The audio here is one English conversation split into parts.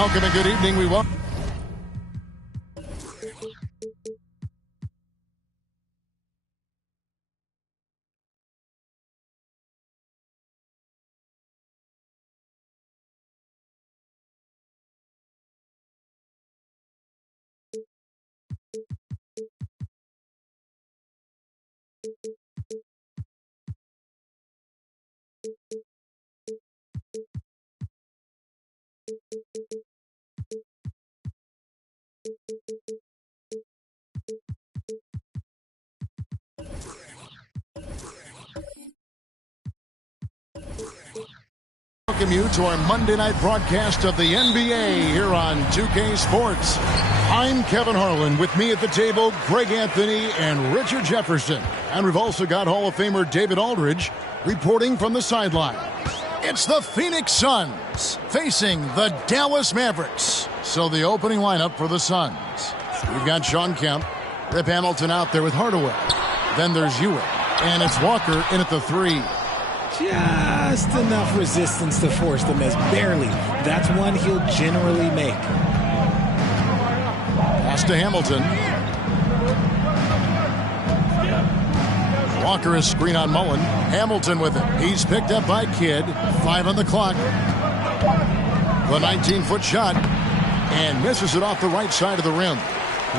Welcome and good evening. We welcome. Welcome you to our Monday night broadcast of the NBA here on 2K Sports. I'm Kevin Harlan. With me at the table, Greg Anthony and Richard Jefferson. And we've also got Hall of Famer David Aldridge reporting from the sideline. It's the Phoenix Suns facing the Dallas Mavericks. So the opening lineup for the Suns. We've got Shawn Kemp, Rip Hamilton out there with Hardaway. Then there's Ewing. And it's Walker in at the 3. Just enough resistance to force the miss. Barely. That's one he'll generally make. Pass to Hamilton. Walker is screen on Mullen. Hamilton with it. He's picked up by Kidd. 5 on the clock. The 19-foot shot. And misses it off the right side of the rim.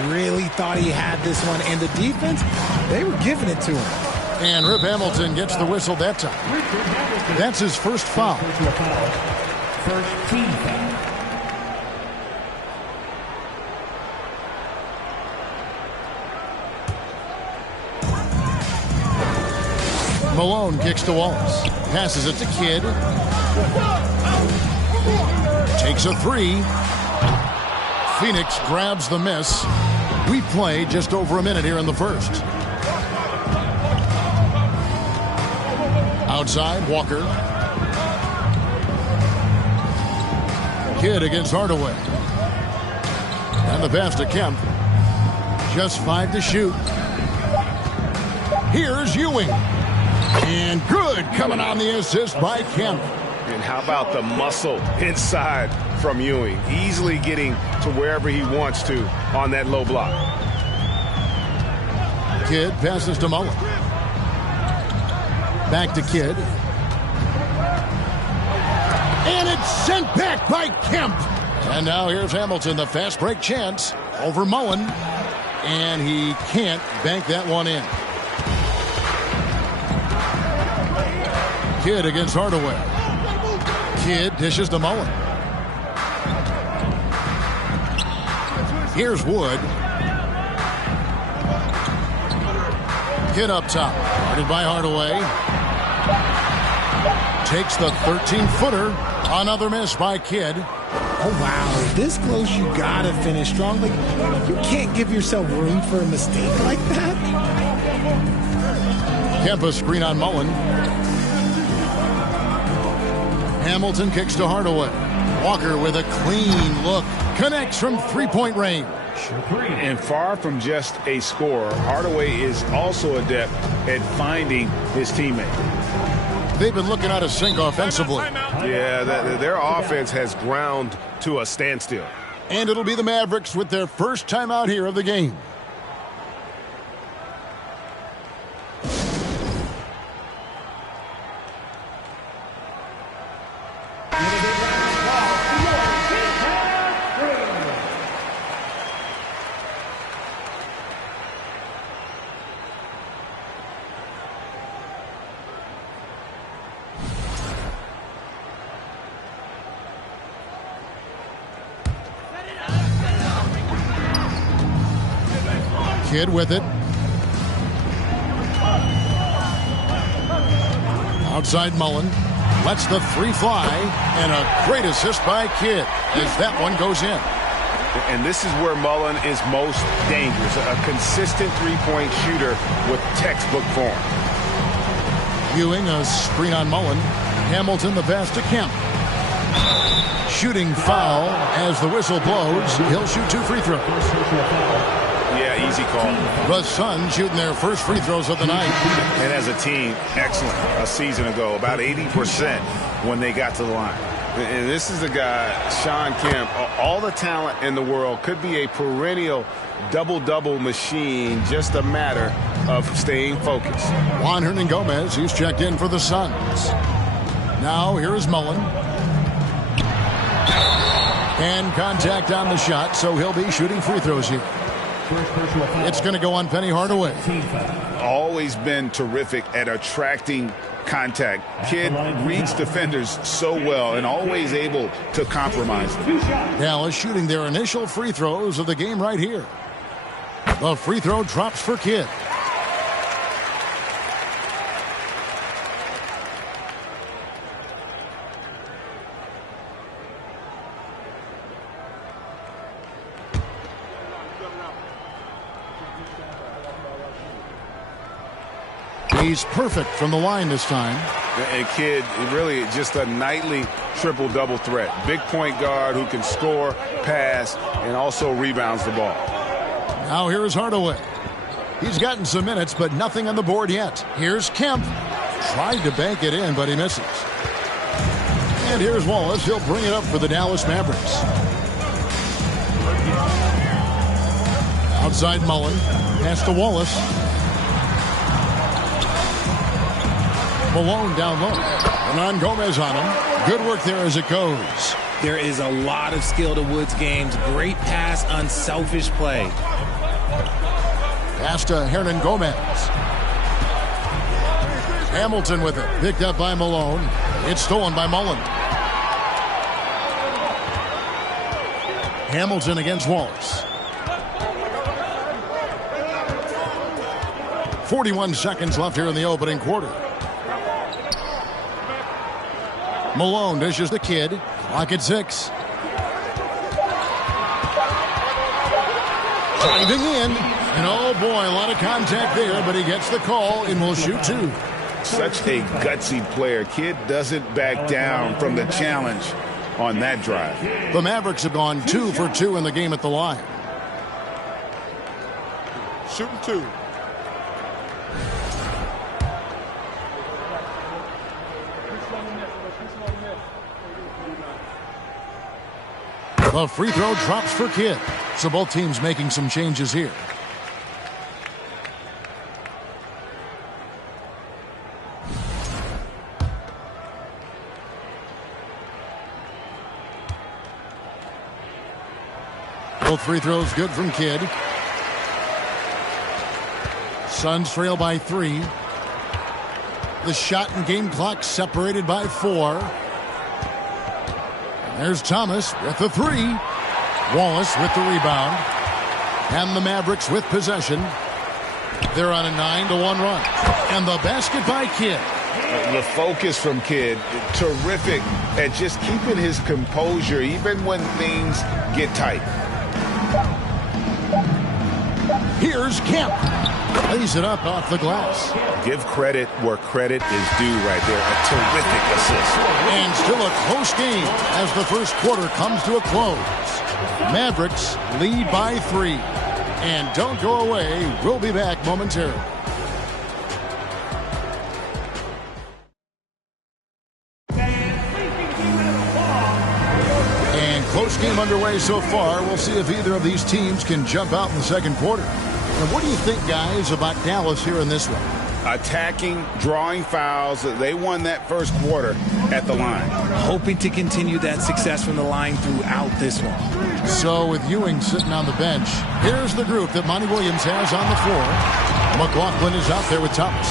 Really thought he had this one. And the defense, they were giving it to him. And Rip Hamilton gets the whistle that time. That's his first foul. First team foul. Malone kicks to Wallace. Passes it to Kidd. Takes a 3. Phoenix grabs the miss. We play just over a minute here in the first. Outside, Walker. Kidd against Hardaway. And the pass to Kemp. Just 5 to shoot. Here's Ewing. And good coming on the assist by Kemp. And how about the muscle inside from Ewing? Easily getting to wherever he wants to on that low block. Kidd passes to Mullen. Back to Kidd. And it's sent back by Kemp. And now here's Hamilton, the fast break chance over Mullen. And he can't bank that one in. Kidd against Hardaway. Kidd dishes to Mullen. Here's Wood. Kidd up top. Guarded by Hardaway. Takes the 13-footer. Another miss by Kidd. Oh, wow. This close, you got to finish strongly. You can't give yourself room for a mistake like that. Kemp screen on Mullen. Hamilton kicks to Hardaway. Walker with a clean look. Connects from three-point range. And far from just a scorer, Hardaway is also adept at finding his teammate. They've been looking out of sync offensively. Yeah, their offense has ground to a standstill. And it'll be the Mavericks with their first timeout here of the game. Kidd with it. Outside Mullen. Lets the 3 fly. And a great assist by Kidd as that one goes in. And this is where Mullen is most dangerous. A consistent three-point shooter with textbook form. Ewing a screen on Mullen. Hamilton the pass to Kemp. Shooting foul as the whistle blows. He'll shoot 2 free throws. Yeah, easy call. The Suns shooting their first free throws of the night. And as a team, excellent. A season ago, about 80% when they got to the line. And this is the guy, Shawn Kemp. All the talent in the world, could be a perennial double-double machine. Just a matter of staying focused. Juan Hernangomez, he's checked in for the Suns. Now here is Mullen. And contact on the shot, so he'll be shooting free throws here. It's going to go on Penny Hardaway. Always been terrific at attracting contact. Kid reads defenders so well and always able to compromise them. Dallas shooting their initial free throws of the game right here. The free throw drops for Kidd. He's perfect from the line this time. And Kidd, really just a nightly triple-double threat. Big point guard who can score, pass, and also rebounds the ball. Now here's Hardaway. He's gotten some minutes, but nothing on the board yet. Here's Kemp. Tried to bank it in, but he misses. And here's Wallace. He'll bring it up for the Dallas Mavericks. Outside Mullen. Pass to Wallace. Malone down low. Hernangomez on him. Good work there as it goes. There is a lot of skill to Woods' games. Great pass, unselfish play. Pass to Hernangomez. Hamilton with it. Picked up by Malone. It's stolen by Mullen. Hamilton against Wallace. 41 seconds left here in the opening quarter. Malone dishes the Kidd. Clock at 6. Driving in. And oh boy, a lot of contact there, but he gets the call and will shoot 2. Such a gutsy player. Kidd doesn't back down from the challenge on that drive. The Mavericks have gone 2 for 2 in the game at the line. Shooting 2. The free throw drops for Kidd. So both teams making some changes here. Both free throws good from Kidd. Suns trail by 3. The shot and game clock separated by 4. There's Thomas with the 3. Wallace with the rebound. And the Mavericks with possession. They're on a 9-1 run. And the basket by Kidd. The focus from Kidd, terrific at just keeping his composure even when things get tight. Here's Kemp. Lays it up off the glass. Give credit where credit is due right there. A terrific assist. And still a close game as the first quarter comes to a close. Mavericks lead by 3. And don't go away. We'll be back momentarily. And close game underway so far. We'll see if either of these teams can jump out in the second quarter. And what do you think, guys, about Dallas here in this one? Attacking, drawing fouls. They won that first quarter at the line. Hoping to continue that success from the line throughout this one. So with Ewing sitting on the bench, here's the group that Monty Williams has on the floor. McLaughlin is out there with Thomas.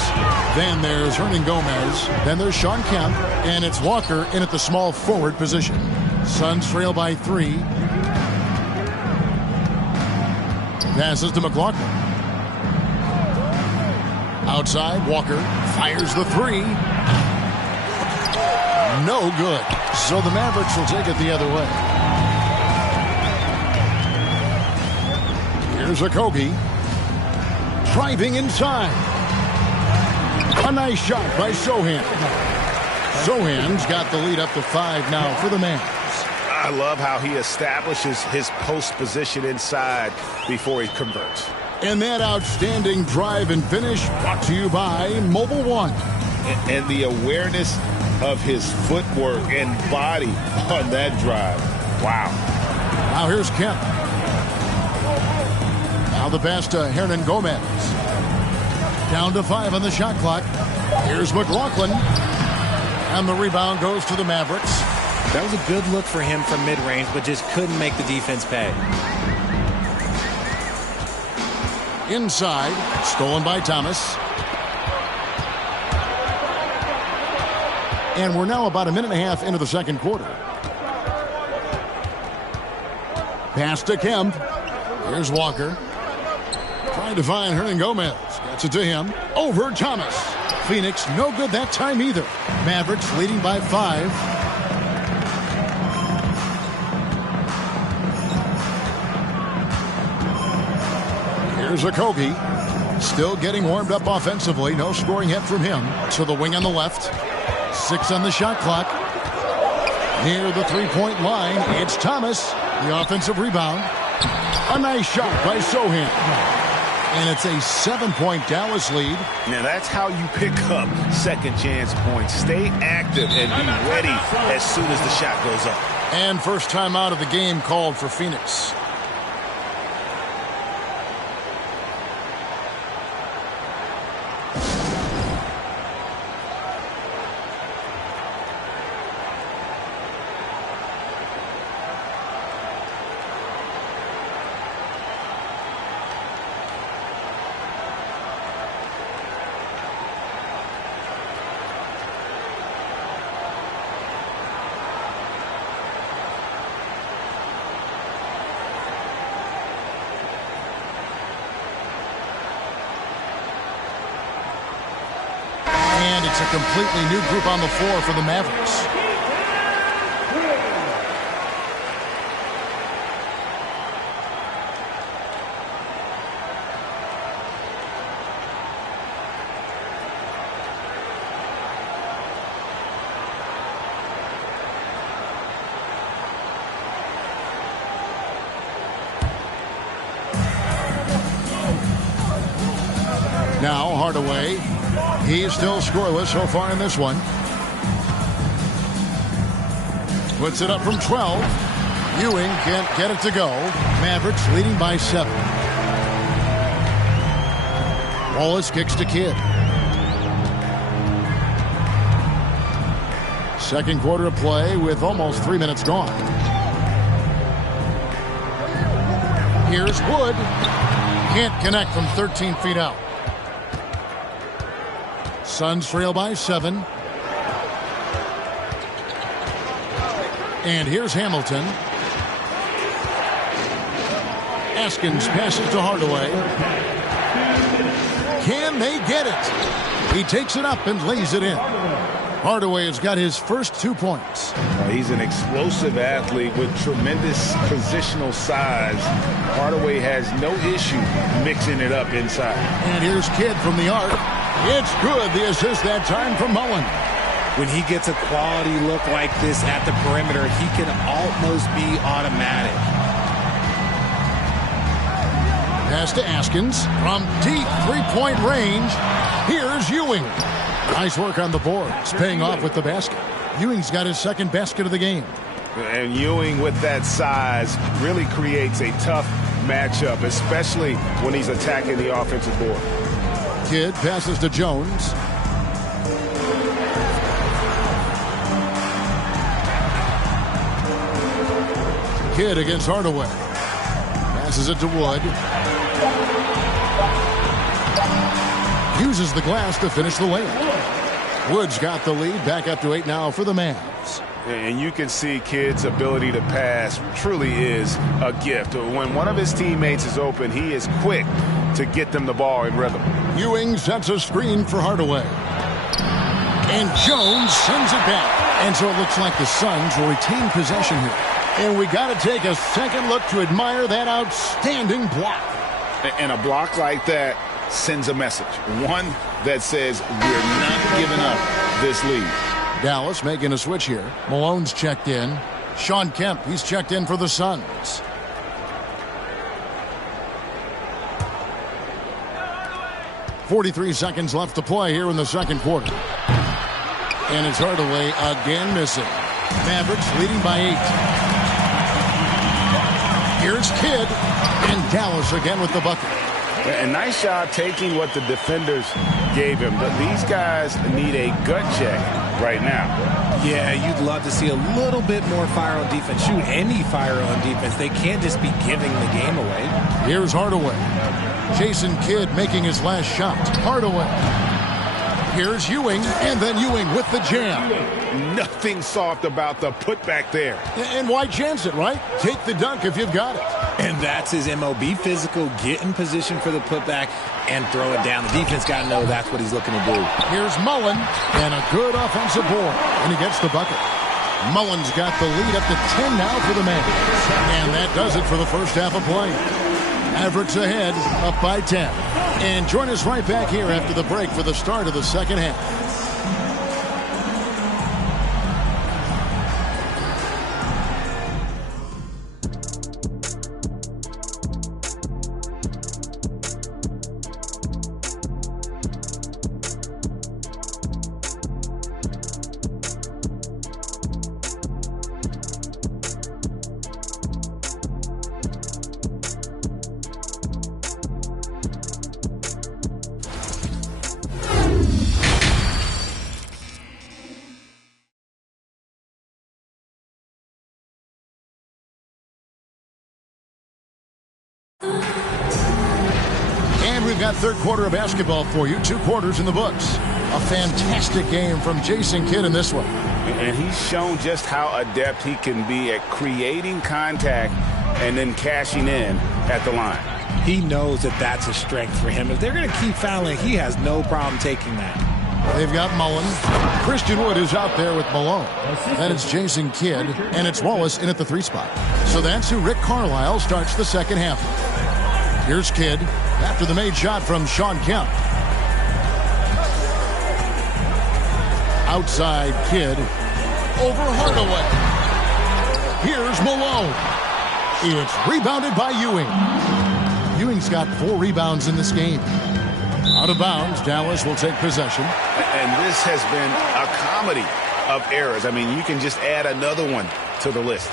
Then there's Hernangomez. Then there's Shawn Kemp. And it's Walker in at the small forward position. Suns trail by 3. Passes to McLaughlin. Outside, Walker fires the 3. No good. So the Mavericks will take it the other way. Here's Okogie. Driving inside. A nice shot by Sochan. Sohan's got the lead up to 5 now for the Mavs. I love how he establishes his post position inside before he converts. And that outstanding drive and finish brought to you by Mobile One. And the awareness of his footwork and body on that drive. Wow. Now here's Kemp. Now the pass to Hernan Gomez. Down to 5 on the shot clock. Here's McLaughlin. And the rebound goes to the Mavericks. That was a good look for him from mid-range, but just couldn't make the defense pay. Inside, stolen by Thomas. And we're now about a minute and a half into the second quarter. Pass to Kemp. Here's Walker. Trying to find Hernan Gomez. Gets it to him. Over Thomas. Phoenix no good that time either. Mavericks leading by 5. Here's Okogie. Still getting warmed up offensively. No scoring hit from him. So the wing on the left. 6 on the shot clock. Near the three-point line, it's Thomas. The offensive rebound. A nice shot by Sohan. And it's a 7-point Dallas lead. Now that's how you pick up second chance points. Stay active and be ready as soon as the shot goes up. And first time out of the game called for Phoenix. And it's a completely new group on the floor for the Mavericks. Now Hardaway. He's still scoreless so far in this one. Puts it up from 12. Ewing can't get it to go. Mavericks leading by 7. Wallace kicks to Kidd. Second quarter of play with almost 3 minutes gone. Here's Wood. Can't connect from 13 feet out. Suns trail by 7. And here's Hamilton. Askins passes to Hardaway. Can they get it? He takes it up and lays it in. Hardaway has got his first 2 points. He's an explosive athlete with tremendous positional size. Hardaway has no issue mixing it up inside. And here's Kidd from the arc. It's good. The assist that time from Mullen. When he gets a quality look like this at the perimeter, he can almost be automatic. Pass to Askins from deep three-point range. Here's Ewing. Nice work on the boards, paying off with the basket. Ewing's got his second basket of the game. And Ewing with that size really creates a tough matchup, especially when he's attacking the offensive board. Kidd passes to Jones. Kidd against Hardaway. Passes it to Wood. Uses the glass to finish the layup. Wood's got the lead, back up to 8 now for the Mavs. And you can see Kidd's ability to pass truly is a gift. When one of his teammates is open, he is quick to get them the ball in rhythm. Ewing sets a screen for Hardaway. And Jones sends it back. And so it looks like the Suns will retain possession here. And we got to take a second look to admire that outstanding block. And a block like that sends a message. One that says we're not giving up this lead. Dallas making a switch here. Malone's checked in. Sean Kemp, he's checked in for the Suns. .43 seconds left to play here in the second quarter. And it's Hardaway again missing. Mavericks leading by 8. Here's Kidd, and Dallas again with the bucket. And nice job taking what the defenders gave him. But these guys need a gut check right now. Yeah, you'd love to see a little bit more fire on defense. Shoot, any fire on defense. They can't just be giving the game away. Here's Hardaway. Jason Kidd making his last shot. Hardaway. Here's Ewing, and then Ewing with the jam. Nothing soft about the putback there. And why chance it, right? Take the dunk if you've got it. And that's his MO. Be physical, get in position for the putback, and throw it down. The defense got to know that's what he's looking to do. Here's Mullen, and a good offensive board, and he gets the bucket. Mullen's got the lead up to 10 now for the man. And that does it for the first half of play. Mavericks ahead, up by 10. And join us right back here after the break for the start of the second half. We've got third quarter of basketball for you. 2 quarters in the books. A fantastic game from Jason Kidd in this one. And he's shown just how adept he can be at creating contact and then cashing in at the line. He knows that that's a strength for him. If they're going to keep fouling, he has no problem taking that. They've got Mullen. Christian Wood is out there with Malone. Then it's Jason Kidd, and it's Wallace in at the 3 spot. So that's who Rick Carlisle starts the second half. Here's Kidd after the made shot from Sean Kemp. Outside Kidd. Over Hardaway. Here's Malone. It's rebounded by Ewing. Ewing's got 4 rebounds in this game. Out of bounds, Dallas will take possession. And this has been a comedy of errors. I mean, you can just add another one to the list.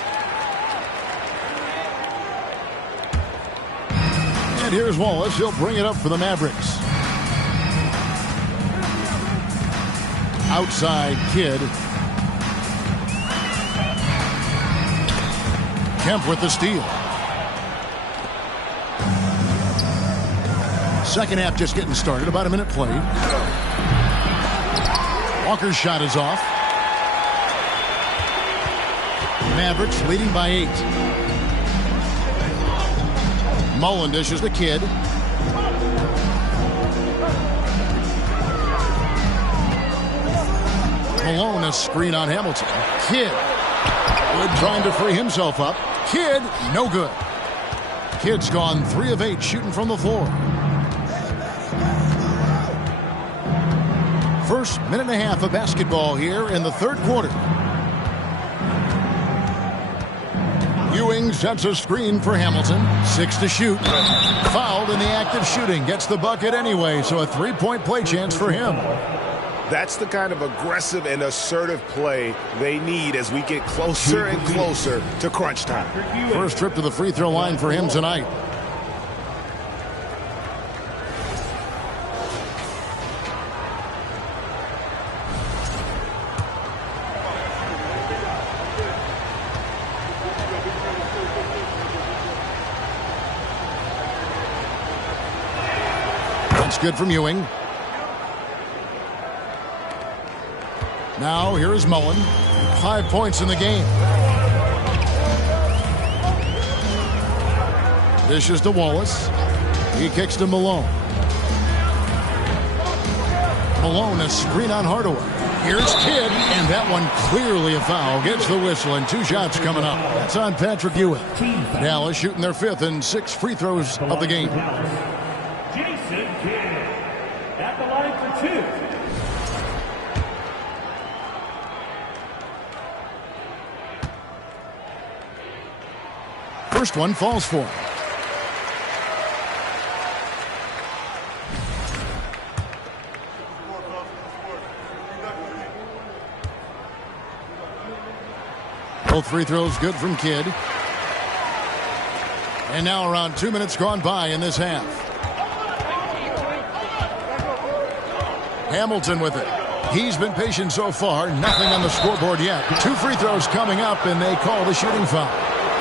And here's Wallace. He'll bring it up for the Mavericks. Outside Kidd. Kemp with the steal. Second half just getting started. About a minute played. Walker's shot is off. Mavericks leading by 8. Mullen dishes the Kidd. Malone, a screen on Hamilton. Kidd. Good trying to free himself up. Kidd, no good. Kidd's gone 3 of 8 shooting from the floor. First minute and a half of basketball here in the third quarter. Ewing sets a screen for Hamilton. 6 to shoot. Fouled in the act of shooting. Gets the bucket anyway, so a 3-point play chance for him. That's the kind of aggressive and assertive play they need as we get closer and closer to crunch time. First trip to the free throw line for him tonight. That's good from Ewing. Now, here is Mullen. 5 points in the game. Dishes to Wallace. He kicks to Malone. Malone, a screen on Hardaway. Here's Kidd, and that one clearly a foul. Gets the whistle, and 2 shots coming up. That's on Patrick Ewing. Dallas shooting their 5th and 6 free throws of the game. Jason Kidd at the line for 2. first one falls for him. Both free throws good from Kidd. And now around 2 minutes gone by in this half. Hamilton with it. He's been patient so far. Nothing on the scoreboard yet. 2 free throws coming up, and they call the shooting foul.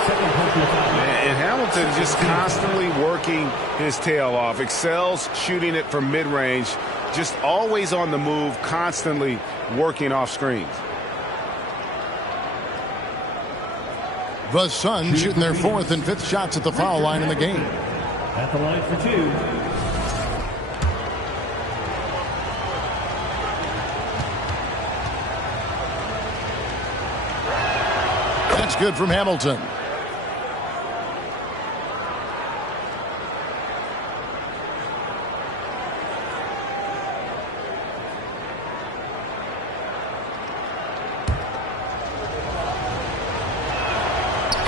And Hamilton just constantly working his tail off. Excels shooting it from mid-range. Just always on the move, constantly working off screens. The Suns shooting their 4th and 5th shots at the foul line in the game. At the line for 2. That's good from Hamilton.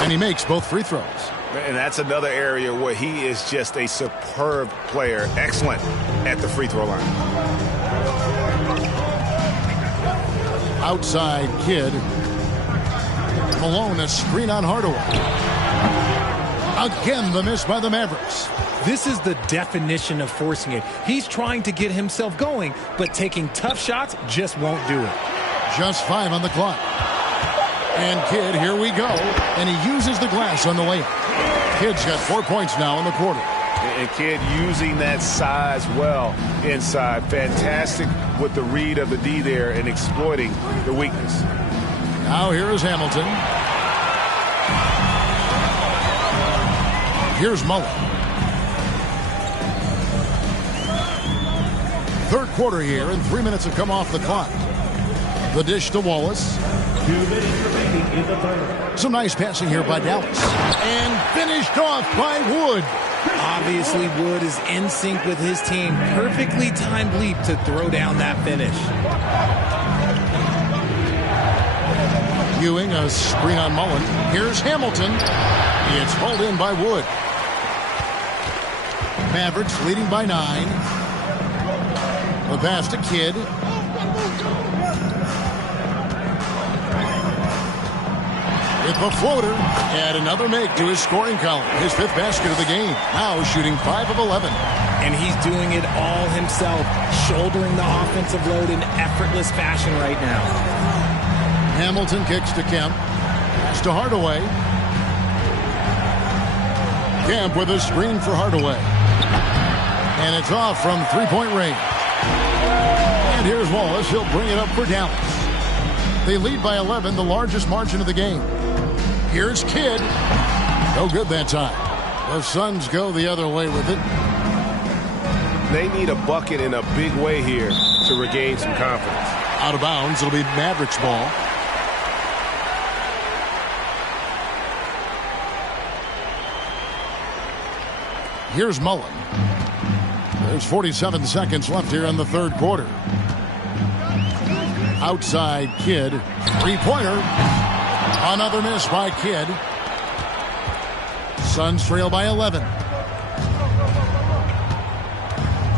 And he makes both free throws. And that's another area where he is just a superb player. Excellent at the free throw line. Outside Kidd. Malone, a screen on Hardaway. Again, the miss by the Mavericks. This is the definition of forcing it. He's trying to get himself going, but taking tough shots just won't do it. Just 5 on the clock. And Kidd, here we go. And he uses the glass on the layup. Kidd's got 4 points now in the quarter. And Kidd using that size well inside. Fantastic with the read of the D there and exploiting the weakness. Now here is Hamilton. Here's Mullen. Third quarter here, and 3 minutes have come off the clock. The dish to Wallace. 2 minutes remaining in the third. Some nice passing here by Dallas. And finished off by Wood. Obviously, Wood is in sync with his team. Perfectly timed leap to throw down that finish. Ewing, a screen on Mullen. Here's Hamilton. It's hauled in by Wood. Mavericks leading by 9. The pass to Kidd. With the floater, and another make to his scoring column. His 5th basket of the game. Now shooting 5 of 11. And he's doing it all himself, shouldering the offensive load in effortless fashion right now. Hamilton kicks to Kemp. Pass to Hardaway. Kemp with a screen for Hardaway. And it's off from 3-point range. And here's Wallace. He'll bring it up for Dallas. They lead by 11, the largest margin of the game. Here's Kidd. No good that time. The Suns go the other way with it. They need a bucket in a big way here to regain some confidence. Out of bounds. It'll be Mavericks ball. Here's Mullen. There's 47 seconds left here in the third quarter. Outside Kidd. 3-pointer. Another miss by Kidd. Suns trail by 11.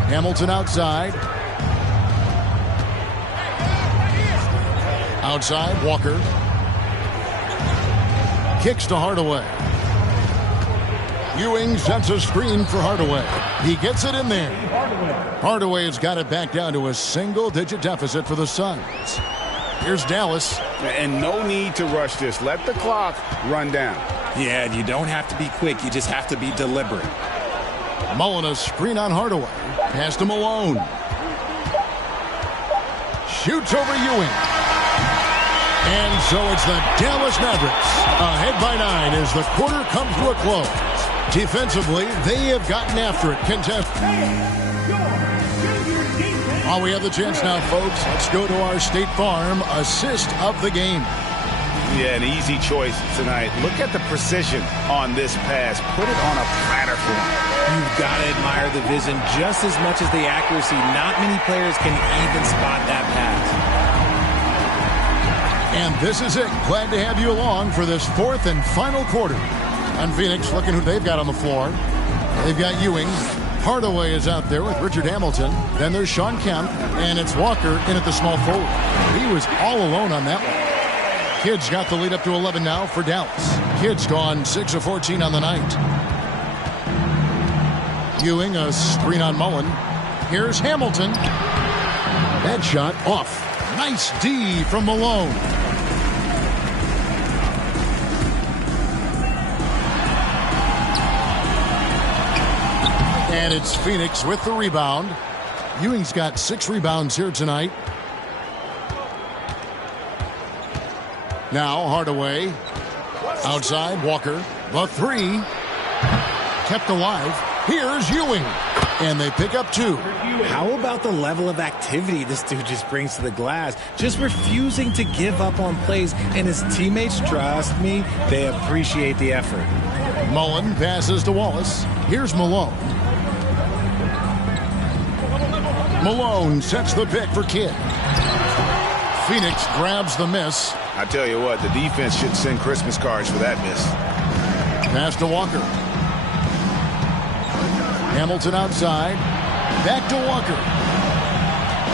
Hamilton outside. Outside, Walker. Kicks to Hardaway. Ewing sets a screen for Hardaway. He gets it in there. Hardaway's got it back down to a single-digit deficit for the Suns. Here's Dallas. And no need to rush this. Let the clock run down. Yeah, and you don't have to be quick. You just have to be deliberate. Mullen, a screen on Hardaway. Pass to Malone. Shoots over Ewing. And so it's the Dallas Mavericks ahead by 9 as the quarter comes to a close. Defensively, they have gotten after it. While we have the chance now, folks, let's go to our State Farm assist of the game. Yeah, an easy choice tonight. Look at the precision on this pass. Put it on a platter for him. You've got to admire the vision just as much as the accuracy. Not many players can even spot that pass. And this is it. Glad to have you along for this 4th and final quarter And Phoenix looking who they've got on the floor. They've got Ewing. Hardaway is out there with Richard Hamilton. Then there's Shawn Kemp, and it's Walker in at the small forward. He was all alone on that one. Kidd's got the lead up to 11 now for Dallas. Kidd's gone 6 of 14 on the night. Ewing, a screen on Mullen. Here's Hamilton. That shot off. Nice D from Malone. And it's Phoenix with the rebound. Ewing's got 6 rebounds here tonight. Now Hardaway. Outside, Walker. The 3. Kept alive. Here's Ewing. And they pick up 2. How about the level of activity this dude just brings to the glass? Just refusing to give up on plays. And his teammates, trust me, they appreciate the effort. Mullen passes to Wallace. Here's Malone. Malone sets the pick for Kidd. Phoenix grabs the miss. I tell you what, the defense should send Christmas cards for that miss. Pass to Walker. Hamilton outside. Back to Walker.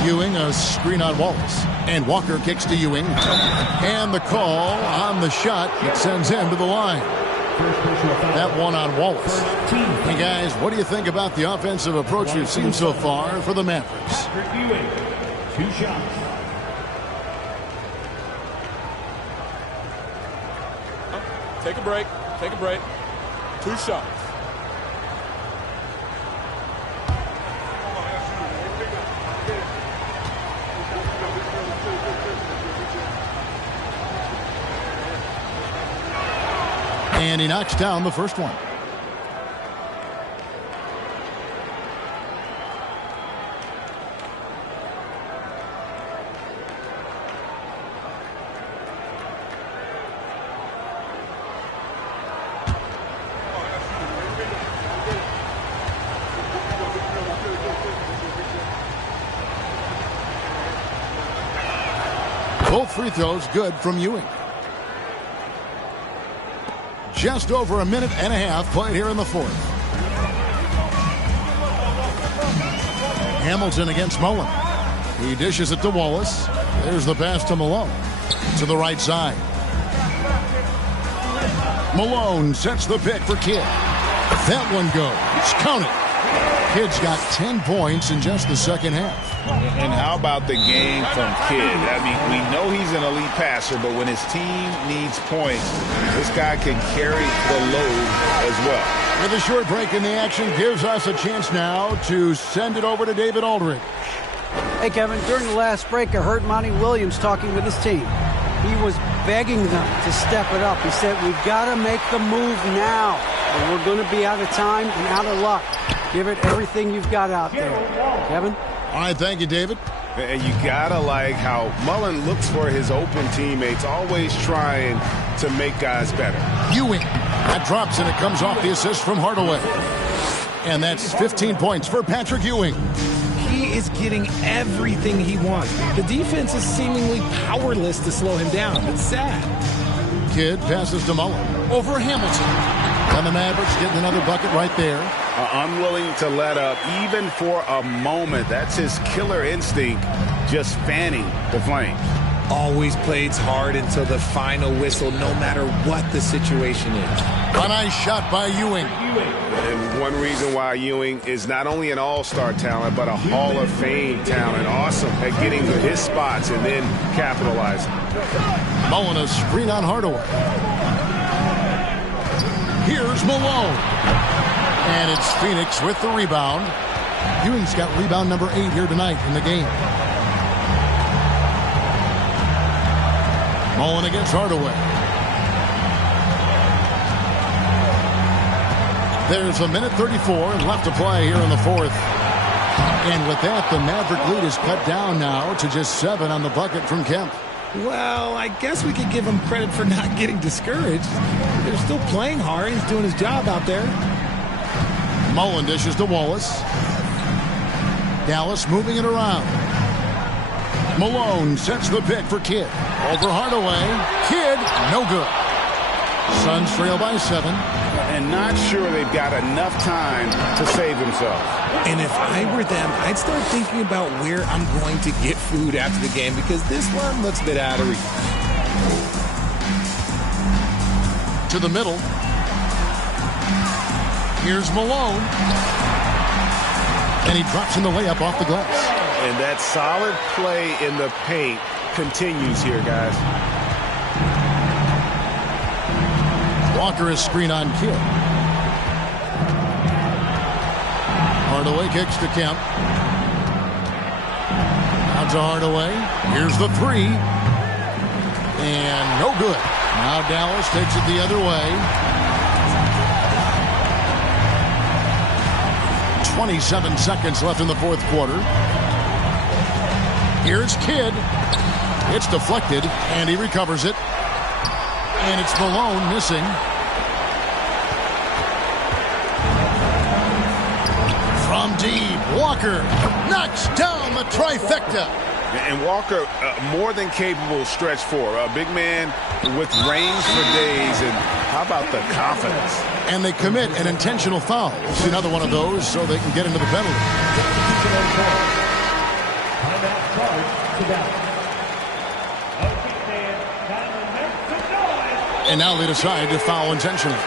Ewing, a screen on Wallace. And Walker kicks to Ewing. And the call on the shot. It sends him to the line. That one on Wallace. Hey, guys, what do you think about the offensive approach we've seen so far for the Mavericks? Ewing, 2 shots. Take a break. Take a break. 2 shots. And he knocks down the first one. Both free throws good from Ewing. Just over a minute and a half played here in the fourth. Hamilton against Mullen. He dishes it to Wallace. There's the pass to Malone. To the right side. Malone sets the pick for Kidd. That one goes. Count it. Kidd's got 10 points in just the second half. And how about the game from Kidd? I mean, we know he's an elite passer, but when his team needs points, this guy can carry the load as well. With a short break in the action, gives us a chance now to send it over to David Aldridge. Hey, Kevin, during the last break, I heard Monty Williams talking with his team. He was begging them to step it up. He said, we've got to make the move now, or we're going to be out of time and out of luck. Give it everything you've got out there. Kevin? All right, thank you, David. And you gotta like how Mullen looks for his open teammates, always trying to make guys better. Ewing. That drops, and it comes off the assist from Hardaway. And that's 15 points for Patrick Ewing. He is getting everything he wants. The defense is seemingly powerless to slow him down. It's sad. Kidd passes to Mullen. Over Hamilton. And the Mavericks getting another bucket right there. Unwilling to let up even for a moment. That's his killer instinct, just fanning the flame. Always plays hard until the final whistle, no matter what the situation is. A nice shot by Ewing. And one reason why Ewing is not only an all-star talent, but a Hall of Fame talent. Awesome at getting to his spots and then capitalizing. Mullen, a screen on Hardaway. Here's Malone. And it's Phoenix with the rebound. Ewing's got rebound number 8 here tonight in the game. Mullen against Hardaway. There's a minute 34 left to play here in the fourth. And with that, the Maverick lead is cut down now to just 7 on the bucket from Kemp. Well, I guess we could give him credit for not getting discouraged. They're still playing hard. He's doing his job out there. Mullen dishes to Wallace. Dallas moving it around. Malone sets the pick for Kidd. Over Hardaway. Kidd, no good. Suns trail by 7. and not sure they've got enough time to save themselves. And if I were them, I'd start thinking about where I'm going to get food after the game because this one looks a bit out of reach. To the middle. Here's Malone. And he drops in the layup off the glass. And that solid play in the paint continues here, guys. Walker is screen on Kidd. Hardaway kicks to Kemp. Out to Hardaway. Here's the three. And no good. Now Dallas takes it the other way. 27 seconds left in the fourth quarter. Here's Kidd. It's deflected, and he recovers it. And it's Malone missing. From deep, Walker knocks down the trifecta. And Walker, more than capable stretch four. A big man with range for days. And how about the confidence? And they commit an intentional foul. See another one of those so they can get into the penalty. And now they decide to foul intentionally.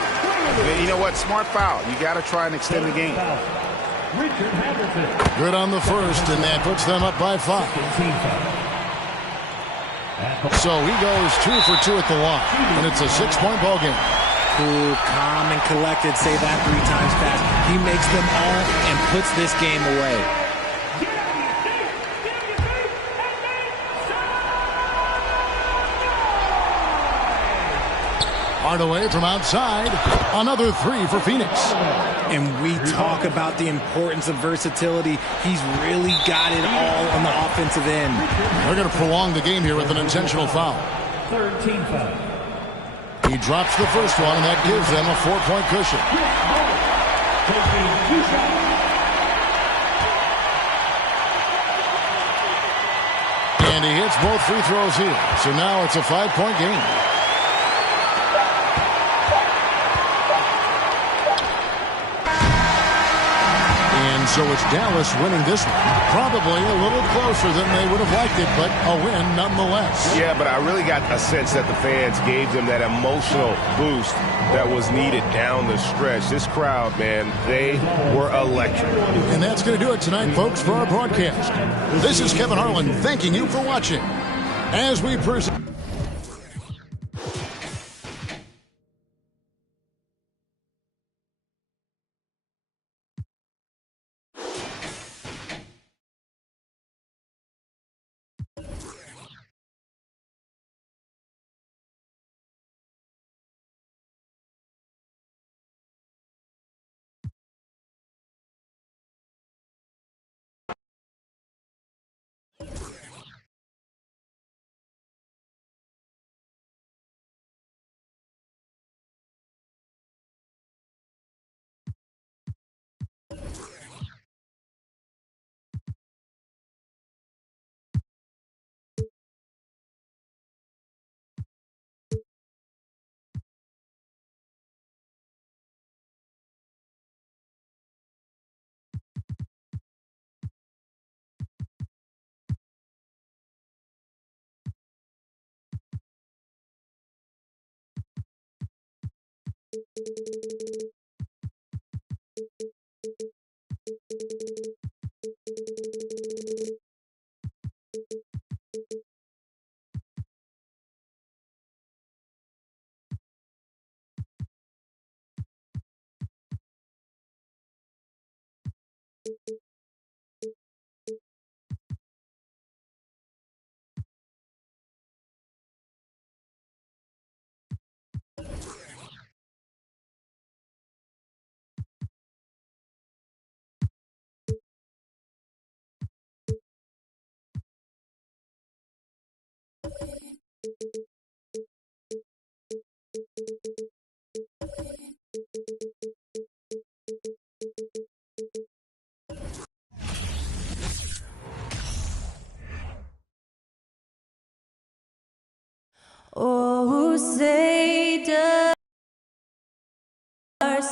You know what? Smart foul. You got to try and extend the game. Good on the first, and that puts them up by 5. So he goes 2 for 2 at the line, and it's a 6-point ball game. Cool, calm, and collected. Say that 3 times fast. He makes them all and puts this game away. Hardaway from outside. Another 3 for Phoenix. And we talk about the importance of versatility. He's really got it all on the offensive end. They're going to prolong the game here with an intentional foul. Third team foul. He drops the first one, and that gives them a 4-point cushion. Taking 2 shots. And he hits both free throws here. So now it's a 5-point game. So it's Dallas winning this one. Probably a little closer than they would have liked it, but a win nonetheless. Yeah, but I really got a sense that the fans gave them that emotional boost that was needed down the stretch. This crowd, man, they were electric. And that's going to do it tonight, folks, for our broadcast. This is Kevin Harlan thanking you for watching as we present.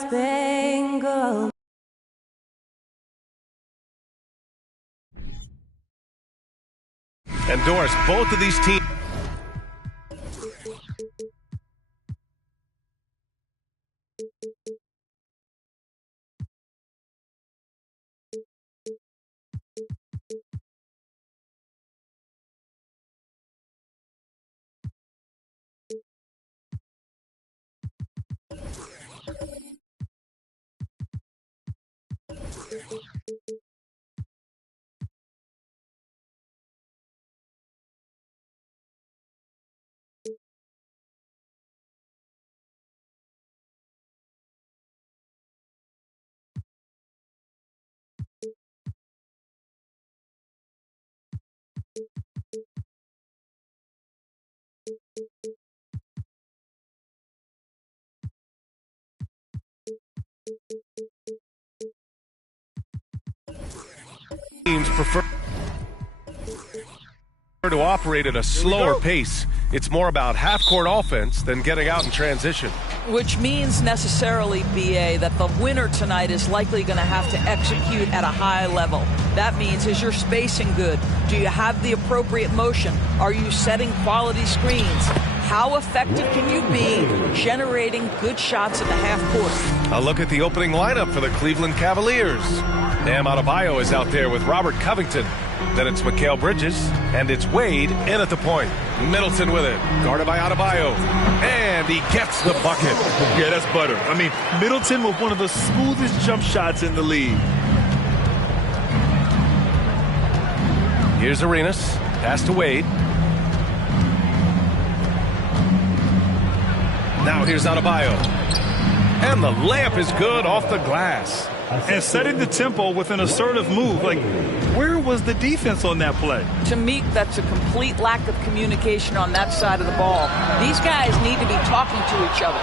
Spangled. And Doris, both of these teams. Teams prefer to operate at a slower pace. It's more about half-court offense than getting out in transition. Which means necessarily, BA, that the winner tonight is likely going to have to execute at a high level. That means, is your spacing good? Do you have the appropriate motion? Are you setting quality screens? How effective can you be generating good shots in the half court? A look at the opening lineup for the Cleveland Cavaliers. Bam Adebayo is out there with Robert Covington. Then it's Mikal Bridges, and it's Wade in at the point. Middleton with it, guarded by Adebayo, and he gets the bucket. Yeah, that's butter. I mean, Middleton with one of the smoothest jump shots in the league. Here's Arenas, pass to Wade. Now here's Adebayo. And the layup is good off the glass. And setting the tempo with an assertive move. Like, where was the defense on that play? To me, that's a complete lack of communication on that side of the ball. These guys need to be talking to each other.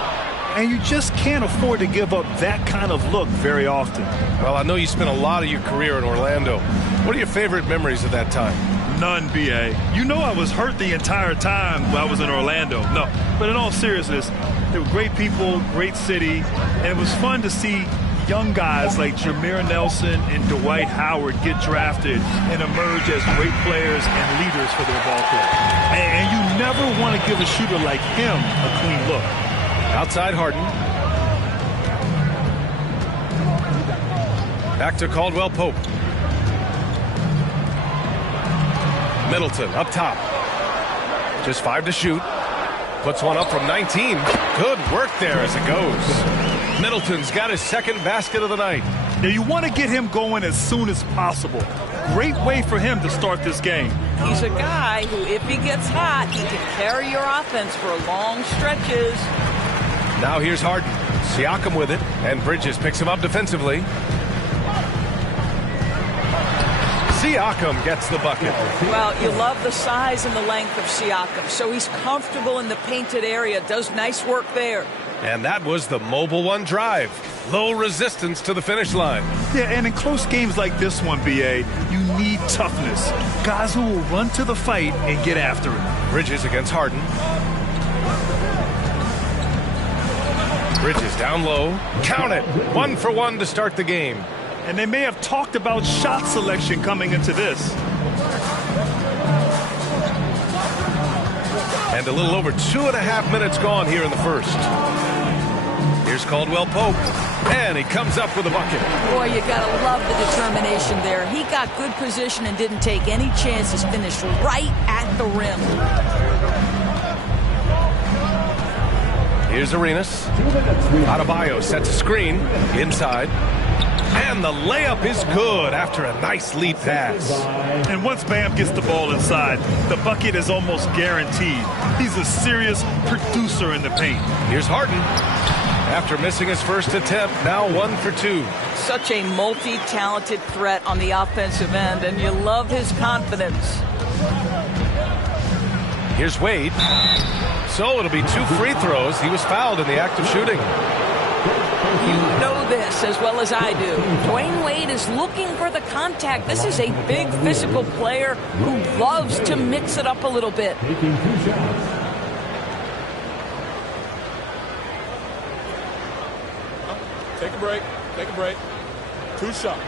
And you just can't afford to give up that kind of look very often. Well, I know you spent a lot of your career in Orlando. What are your favorite memories of that time? None, B.A. You know I was hurt the entire time I was in Orlando. No, but in all seriousness, they were great people, great city, and it was fun to see young guys like Jameer Nelson and Dwight Howard get drafted and emerge as great players and leaders for their ball club. And you never want to give a shooter like him a clean look. Outside Harden. Back to Caldwell Pope. Middleton up top. Just 5 to shoot. Puts one up from 19. Good work there as it goes. Middleton's got his second basket of the night. Now you want to get him going as soon as possible. Great way for him to start this game. He's a guy who, if he gets hot, he can carry your offense for long stretches. Now here's Harden. Siakam with it, and Bridges picks him up defensively. Siakam gets the bucket. Well, you love the size and the length of Siakam, so he's comfortable in the painted area, does nice work there. And that was the Mobile One drive. Low resistance to the finish line. Yeah, and in close games like this one, B.A., you need toughness. Guys who will run to the fight and get after it. Bridges against Harden. Bridges down low. Count it. 1 for 1 to start the game. And they may have talked about shot selection coming into this. And a little over 2.5 minutes gone here in the first. Here's Caldwell Pope. And he comes up with a bucket. Boy, you got to love the determination there. He got good position and didn't take any chances. Finished right at the rim. Here's Arenas. Adebayo sets a screen inside. And the layup is good after a nice lead pass. And once Bam gets the ball inside, the bucket is almost guaranteed. He's a serious producer in the paint. Here's Harden. After missing his first attempt, now 1 for 2. Such a multi-talented threat on the offensive end, and you love his confidence. Here's Wade. So it'll be 2 free throws. He was fouled in the act of shooting. You know this as well as I do. Dwayne Wade is looking for the contact. This is a big physical player who loves to mix it up a little bit. Take a break. Take a break. 2 shots.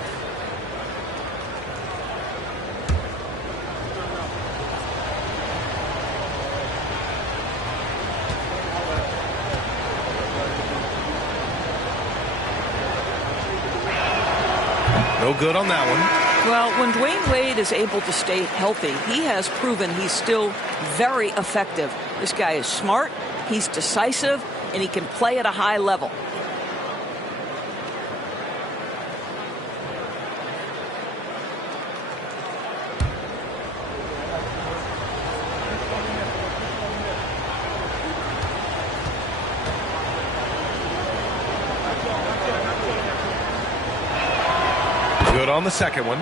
No good on that one. Well, when Dwayne Wade is able to stay healthy, he has proven he's still very effective. This guy is smart, he's decisive, and he can play at a high level. Good on the second one.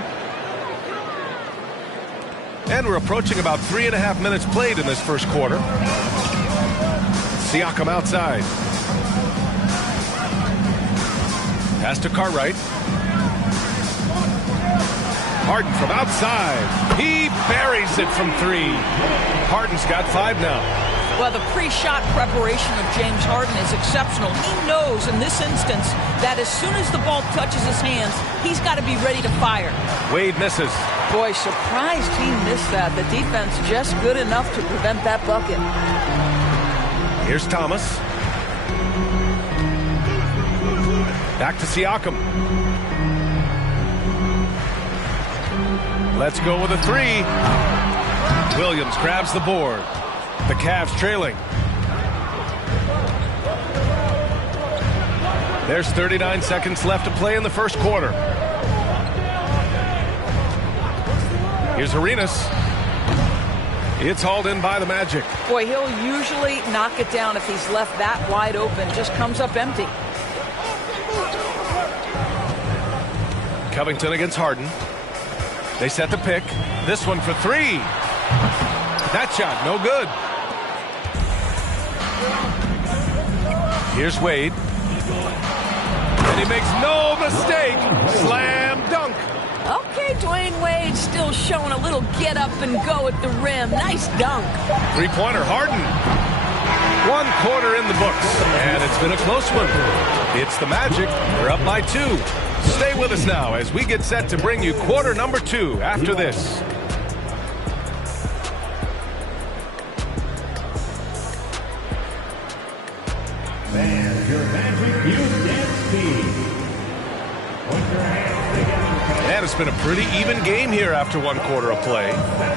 And we're approaching about 3.5 minutes played in this first quarter. Siakam outside. Pass to Cartwright. Harden from outside. He buries it from 3. Harden's got 5 now. Well, the pre-shot preparation of James Harden is exceptional. He knows in this instance that as soon as the ball touches his hands, he's got to be ready to fire. Wade misses. Boy, surprised he missed that. The defense just good enough to prevent that bucket. Here's Thomas. Back to Siakam. Let's go with a 3. Williams grabs the board. The Cavs trailing. There's 39 seconds left to play in the first quarter. Here's Arenas. It's hauled in by the Magic. Boy, he'll usually knock it down if he's left that wide open. Just comes up empty. Covington against Harden. They set the pick. This one for 3. That shot, no good. Here's Wade. And he makes no mistake. Slam dunk. Okay, Dwayne Wade still showing a little get up and go at the rim. Nice dunk. 3-pointer, Harden. 1 quarter in the books. And it's been a close one. It's the Magic. They're up by 2. Stay with us now as we get set to bring you quarter number 2 after this. And your Magic use speed. Put your hands together. And it's been a pretty even game here after 1 quarter of play.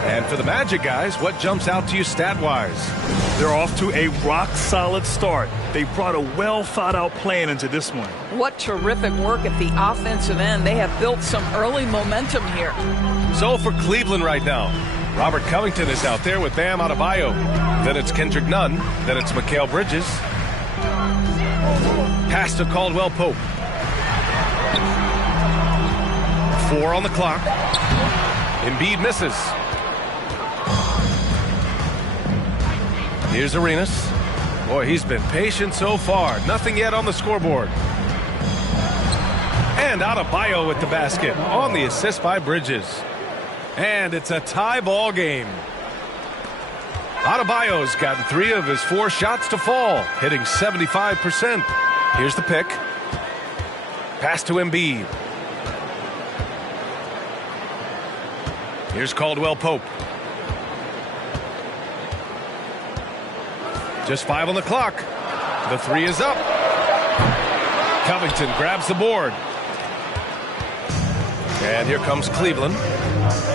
And for the Magic guys, what jumps out to you stat-wise? They're off to a rock-solid start. They brought a well-thought-out plan into this one. What terrific work at the offensive end. They have built some early momentum here. So for Cleveland right now, Robert Covington is out there with Bam Adebayo. Then it's Kendrick Nunn. Then it's Mikal Bridges. Pass to Caldwell Pope. 4 on the clock. Embiid misses. Here's Arenas. Boy, he's been patient so far. Nothing yet on the scoreboard. And Adebayo with the basket on the assist by Bridges. And it's a tie ball game. Adebayo's gotten 3 of his 4 shots to fall, hitting 75%. Here's the pick. Pass to Embiid. Here's Caldwell Pope. Just 5 on the clock. The 3 is up. Covington grabs the board. And here comes Cleveland.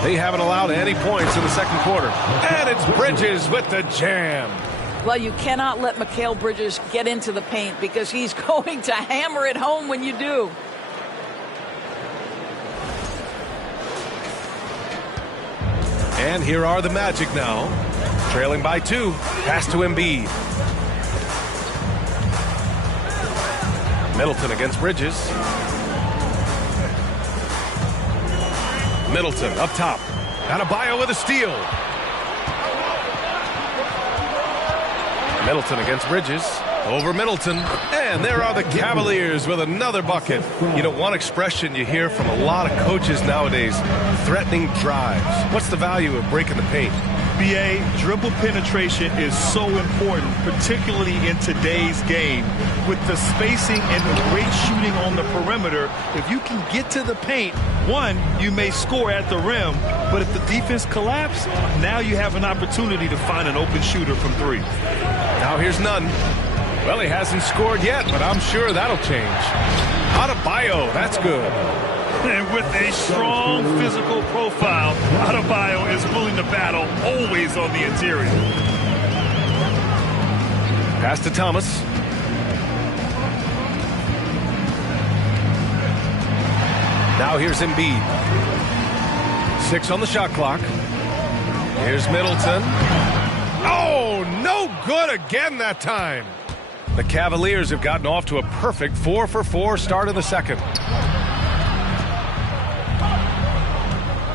They haven't allowed any points in the second quarter. And it's Bridges with the jam. Well, you cannot let Mikal Bridges get into the paint because he's going to hammer it home when you do. And here are the Magic now. Trailing by 2. Pass to Embiid. Middleton against Bridges. Middleton up top. Adebayo with a steal. Middleton against Bridges. Over Middleton. And there are the Cavaliers with another bucket. You know, one expression you hear from a lot of coaches nowadays, threatening drives. What's the value of breaking the paint? BA, dribble penetration is so important, particularly in today's game. With the spacing and the great shooting on the perimeter, if you can get to the paint, one, you may score at the rim, but if the defense collapses, now you have an opportunity to find an open shooter from three. Now here's Nunn. Well, he hasn't scored yet, but I'm sure that'll change. Adebayo, that's good. And with a strong physical profile, Adebayo is willing to battle always on the interior. Pass to Thomas. Now here's Embiid. 6 on the shot clock. Here's Middleton. Oh, no good again that time. The Cavaliers have gotten off to a perfect 4-for-4 start of the second.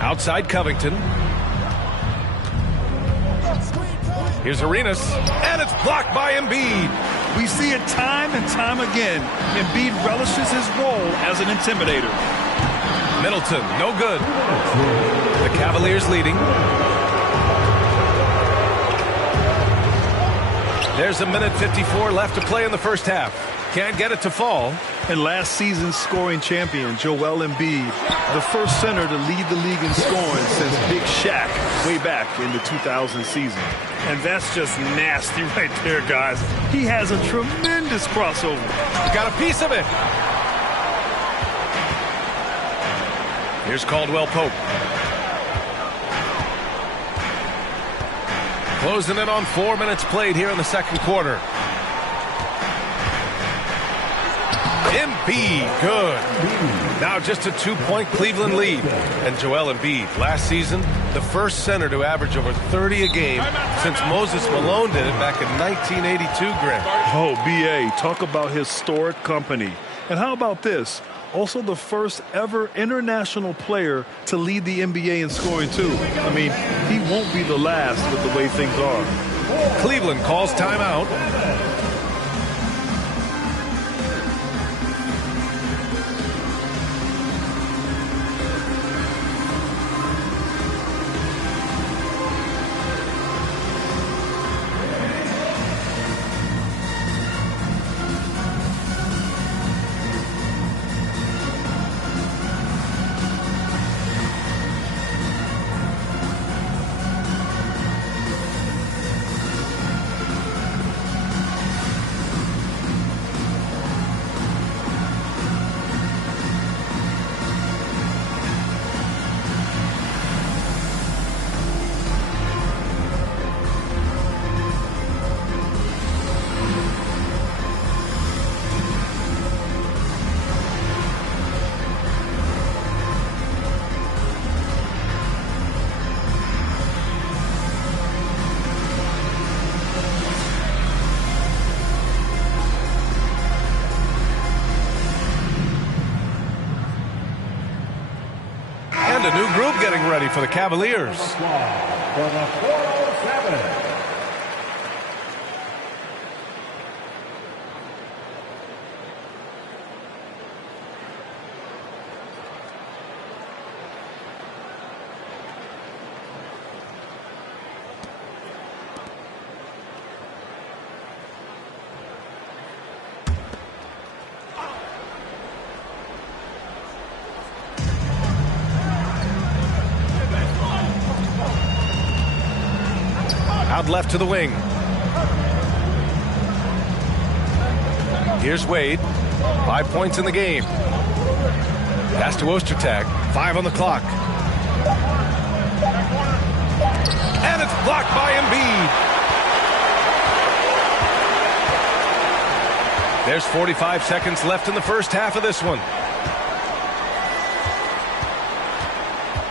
Outside Covington. Here's Arenas, and it's blocked by Embiid. We see it time and time again. Embiid relishes his role as an intimidator. Middleton, no good. The Cavaliers leading. There's 1:54 left to play in the first half. Can't get it to fall. And last season's scoring champion, Joel Embiid, the first center to lead the league in scoring since Big Shaq way back in the 2000 season. And that's just nasty right there, guys. He has a tremendous crossover. Got a piece of it. Here's Caldwell Pope. Closing in on 4 minutes played here in the second quarter. Embiid, good. Now just a 2-point Cleveland lead. And Joel Embiid, last season, the first center to average over 30 a game since Moses Malone did it back in 1982, Grim. Oh, BA, talk about historic company. And how about this? Also the first ever international player to lead the NBA in scoring, too. I mean, he won't be the last with the way things are. Cleveland calls timeout. And a new group getting ready for the Cavaliers. For the 407. Out left to the wing. Here's Wade. 5 points in the game. Pass to Ostertag. 5 on the clock. And it's blocked by Embiid. There's 45 seconds left in the first half of this one.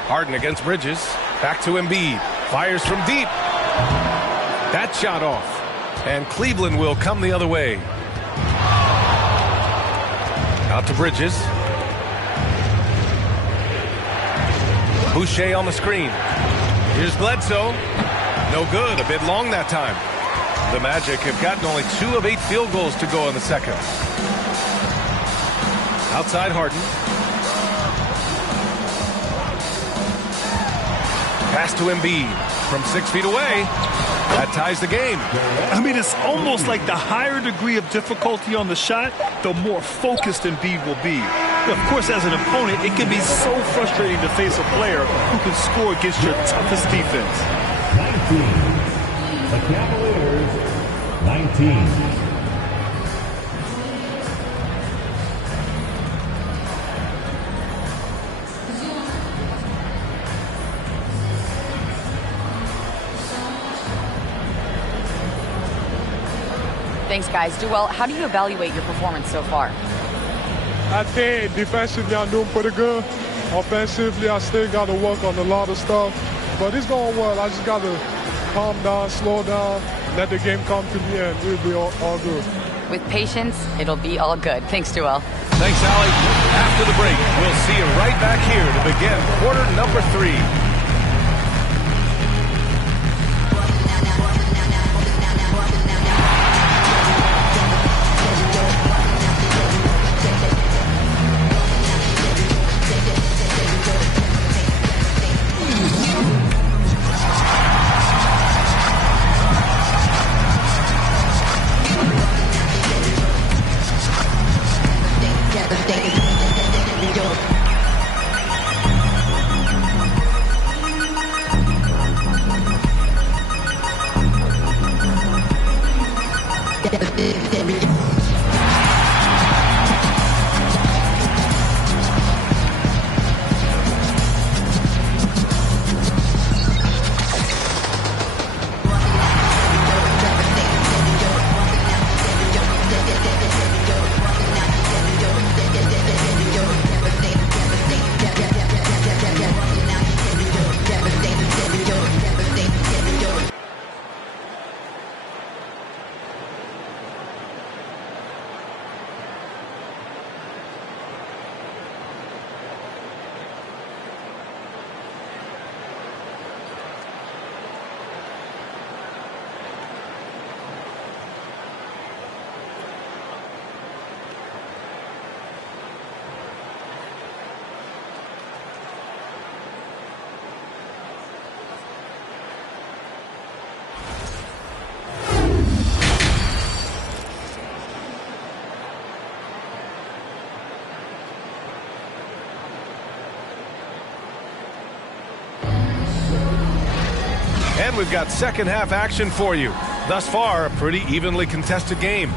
Harden against Bridges. Back to Embiid. Fires from deep. That shot off. And Cleveland will come the other way. Out to Bridges. Boucher on the screen. Here's Bledsoe. No good. A bit long that time. The Magic have gotten only 2 of 8 field goals to go in the second. Outside Harden. Pass to Embiid. from 6 feet away. That ties the game. I mean, it's almost like the higher degree of difficulty on the shot, the more focused Embiid will be. Of course, as an opponent, it can be so frustrating to face a player who can score against your toughest defense. 19. The Cavaliers, 19. Thanks, guys. Duell, how do you evaluate your performance so far? I think defensively I'm doing pretty good. Offensively, I still got to work on a lot of stuff. But it's going well. I just got to calm down, slow down, let the game come to me, and we'll be all good. With patience, it'll be all good. Thanks, Duell. Thanks, Allie. After the break, we'll see you right back here to begin quarter number 3. And we've got second half action for you. Thus far, a pretty evenly contested game.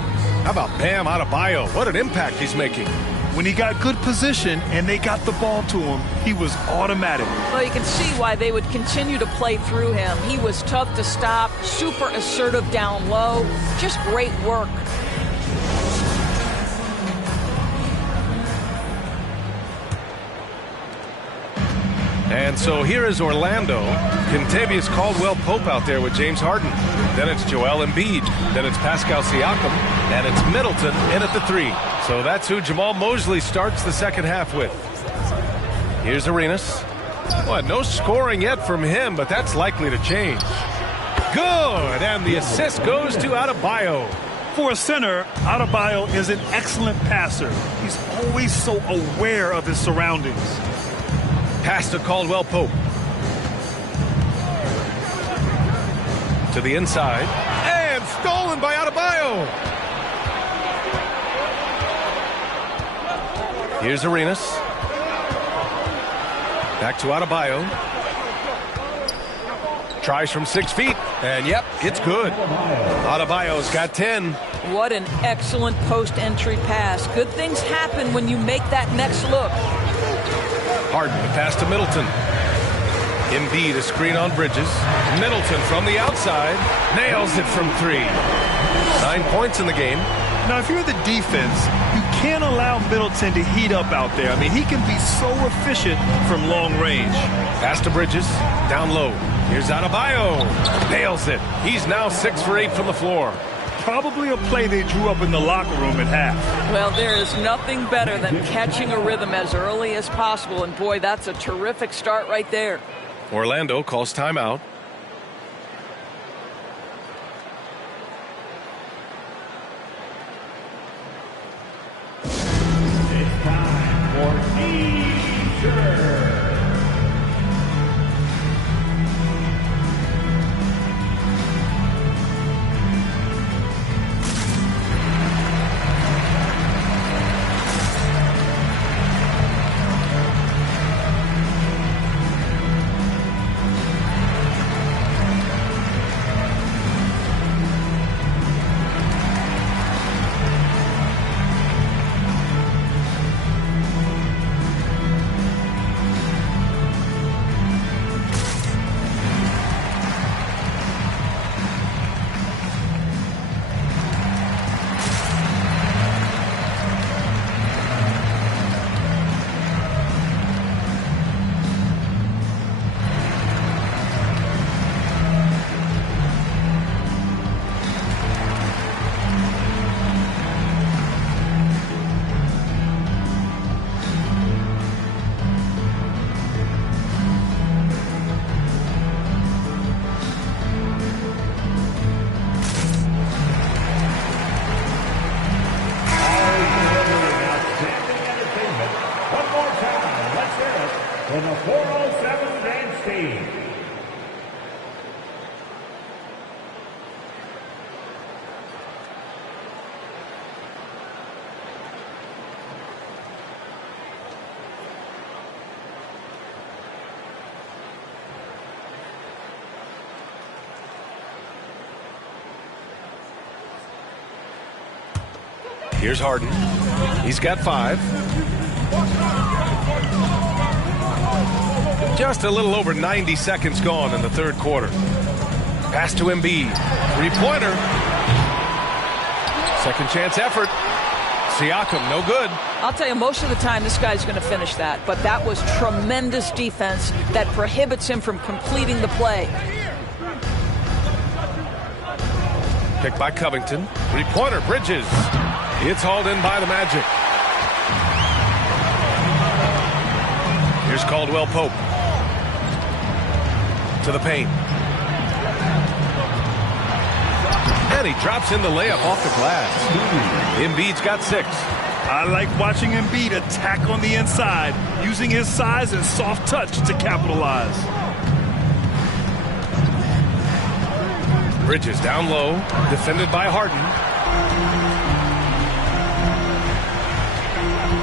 How about Bam Adebayo? What an impact he's making. When he got good position and they got the ball to him, he was automatic. Well, you can see why they would continue to play through him. He was tough to stop, super assertive down low. Just great work. And so here is Orlando. Kentavious Caldwell-Pope out there with James Harden. Then it's Joel Embiid. Then it's Pascal Siakam. And it's Middleton in at the 3. So that's who Jamal Mosley starts the second half with. Here's Arenas. Well, no scoring yet from him, but that's likely to change. Good, and the assist goes to Adebayo. For a center, Adebayo is an excellent passer. He's always so aware of his surroundings. Pass to Caldwell-Pope. To the inside. And stolen by Adebayo. Here's Arenas. Back to Adebayo. Tries from 6 feet. And yep, it's good. Adebayo's got 10. What an excellent post-entry pass. Good things happen when you make that next look. Harden, the pass to Middleton. Embiid, a screen on Bridges. Middleton from the outside. Nails it from 3. 9 points in the game. Now, if you're the defense, you can't allow Middleton to heat up out there. I mean, he can be so efficient from long range. Pass to Bridges. Down low. Here's Adebayo. Nails it. He's now 6 for 8 from the floor. Probably a play they drew up in the locker room at half. Well, there is nothing better than catching a rhythm as early as possible. And, boy, that's a terrific start right there. Orlando calls timeout. It's time for leisure. Here's Harden. He's got 5. Just a little over 90 seconds gone in the third quarter. Pass to Embiid. 3-pointer. Second chance effort. Siakam, no good. I'll tell you, most of the time this guy's going to finish that, but that was tremendous defense that prohibits him from completing the play. Picked by Covington. 3-pointer, Bridges. It's hauled in by the Magic. Here's Caldwell Pope. To the paint. And he drops in the layup off the glass. Embiid's got 6. I like watching Embiid attack on the inside, using his size and soft touch to capitalize. Bridges down low, defended by Harden.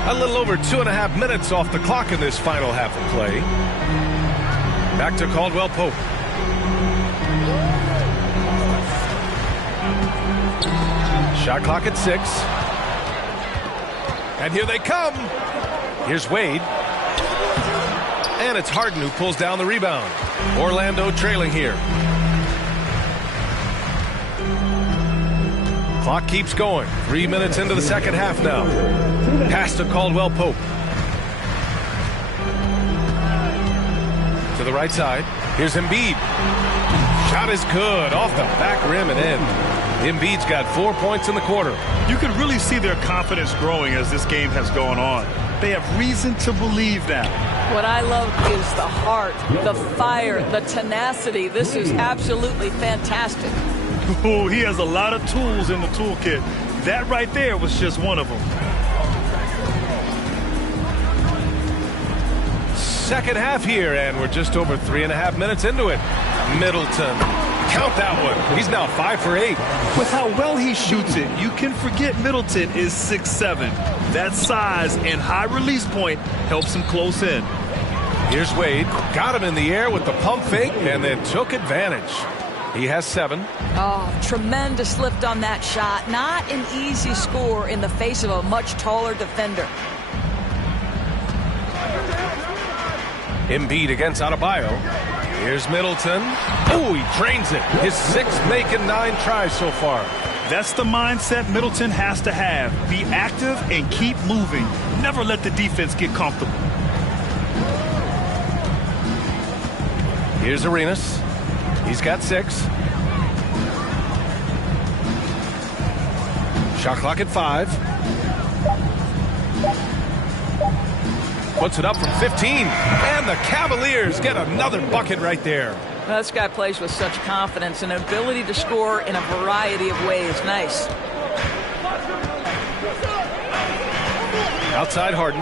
A little over 2.5 minutes off the clock in this final half of play. Back to Caldwell Pope. Shot clock at 6. And here they come. Here's Wade. And it's Harden who pulls down the rebound. Orlando trailing here. Clock keeps going. 3 minutes into the second half now. Pass to Caldwell Pope. To the right side. Here's Embiid. Shot is good. Off the back rim and in. Embiid's got 4 points in the quarter. You can really see their confidence growing as this game has gone on. They have reason to believe that. What I love is the heart, the fire, the tenacity. This is absolutely fantastic. Oh, he has a lot of tools in the toolkit. That right there was just one of them. Second half here, and we're just over 3.5 minutes into it. Middleton. Count that one. He's now 5 for 8. With how well he shoots it, you can forget Middleton is 6'7". That size and high release point helps him close in. Here's Wade. Got him in the air with the pump fake and then took advantage. He has 7. Oh, tremendous lift on that shot. Not an easy score in the face of a much taller defender. Embiid against Adebayo. Here's Middleton. Oh, he drains it. His 6th making 9 tries so far. That's the mindset Middleton has to have. Be active and keep moving. Never let the defense get comfortable. Here's Arenas. He's got 6. Shot clock at 5. Puts it up from 15. And the Cavaliers get another bucket right there. Well, this guy plays with such confidence and ability to score in a variety of ways. Nice. Outside Harden.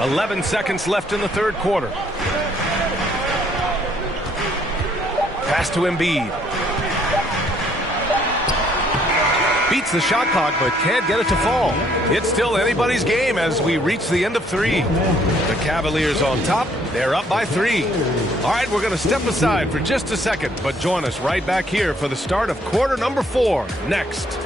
11 seconds left in the third quarter. Pass to Embiid. Beats the shot clock, but can't get it to fall. It's still anybody's game as we reach the end of 3. The Cavaliers on top. They're up by 3. All right, we're going to step aside for just a second, but join us right back here for the start of quarter number 4 next.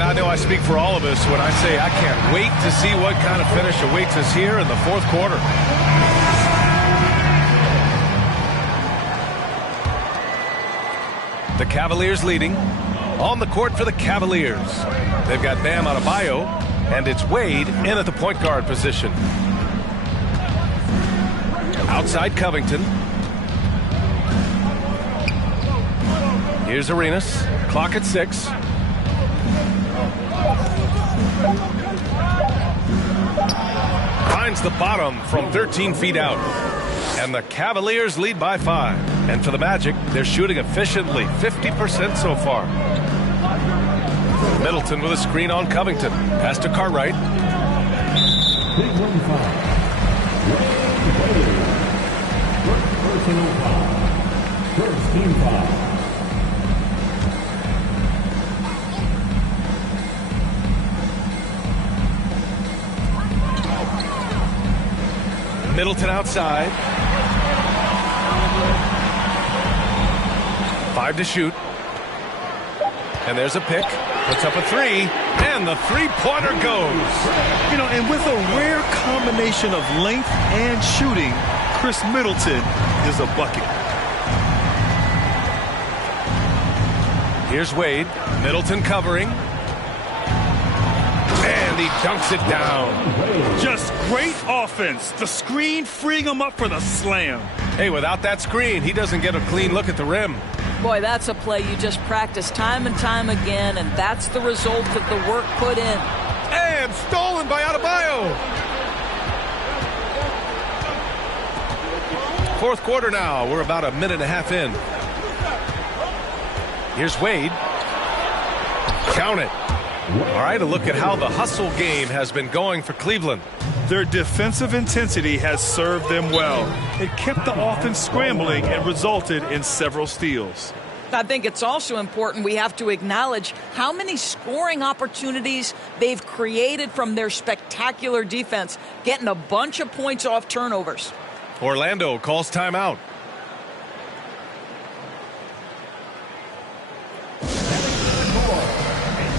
I know I speak for all of us when I say I can't wait to see what kind of finish awaits us here in the fourth quarter. The Cavaliers leading. On the court for the Cavaliers. They've got Bam Adebayo, and it's Wade in at the point guard position. Outside Covington. Here's Arenas. Clock at 6. Finds the bottom from 13 feet out. And the Cavaliers lead by 5. And for the Magic, they're shooting efficiently, 50% so far. Middleton with a screen on Covington. Pass to Cartwright. First team foul. 1 Middleton outside. 5 to shoot. And there's a pick. Puts up a 3. And the three-pointer goes. You know, and with a rare combination of length and shooting, Chris Middleton is a bucket. Here's Wade. Middleton covering. And he dunks it down. Just great offense. The screen freeing him up for the slam. Hey, without that screen, he doesn't get a clean look at the rim. Boy, that's a play you just practice time and time again, and that's the result of the work put in. And stolen by Adebayo. Fourth quarter now. We're about a minute and a half in. Here's Wade. Count it. All right, a look at how the hustle game has been going for Cleveland. Their defensive intensity has served them well. It kept the offense scrambling and resulted in several steals. I think it's also important we have to acknowledge how many scoring opportunities they've created from their spectacular defense, getting a bunch of points off turnovers. Orlando calls timeout. It's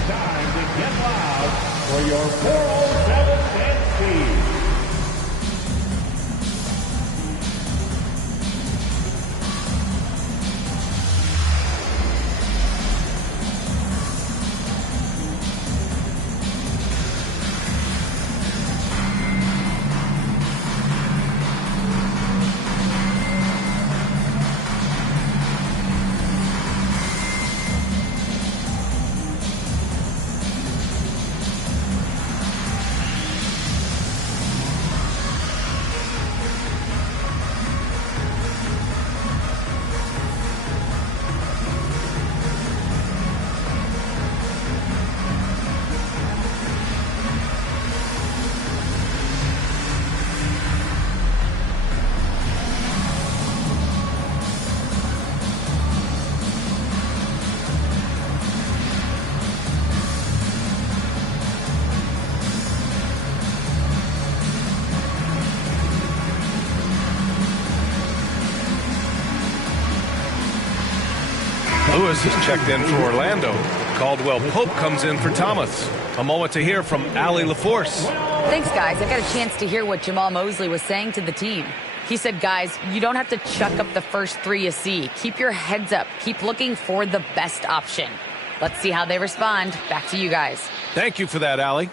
time to get loud for your 407 team. Lewis is checked in for Orlando. Caldwell Pope comes in for Thomas. A moment to hear from Allie LaForce. Thanks, guys. I got a chance to hear what Jamal Mosley was saying to the team. He said, guys, you don't have to chuck up the first 3 you see. Keep your heads up. Keep looking for the best option. Let's see how they respond. Back to you guys. Thank you for that, Allie.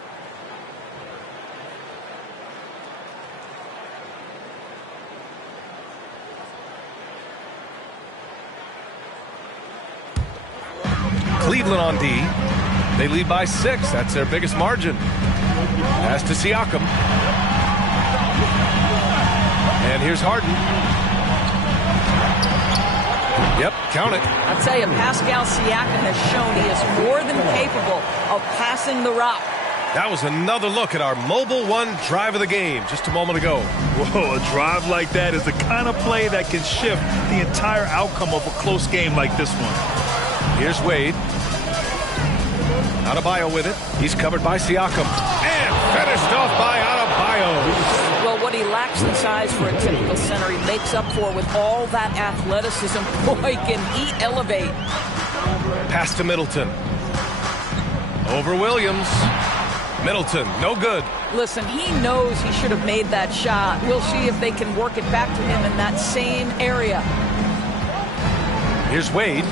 Cleveland on D. They lead by 6. That's their biggest margin. Pass to Siakam. And here's Harden. Yep, count it. I'll tell you, Pascal Siakam has shown he is more than capable of passing the rock. That was another look at our Mobile One drive of the game just a moment ago. Whoa, a drive like that is the kind of play that can shift the entire outcome of a close game like this one. Here's Wade. Adebayo with it. He's covered by Siakam. And finished off by Adebayo. Well, what he lacks in size for a typical center, he makes up for with all that athleticism. Boy, can he elevate. Pass to Middleton. Over Williams. Middleton, no good. Listen, he knows he should have made that shot. We'll see if they can work it back to him in that same area. Here's Wade.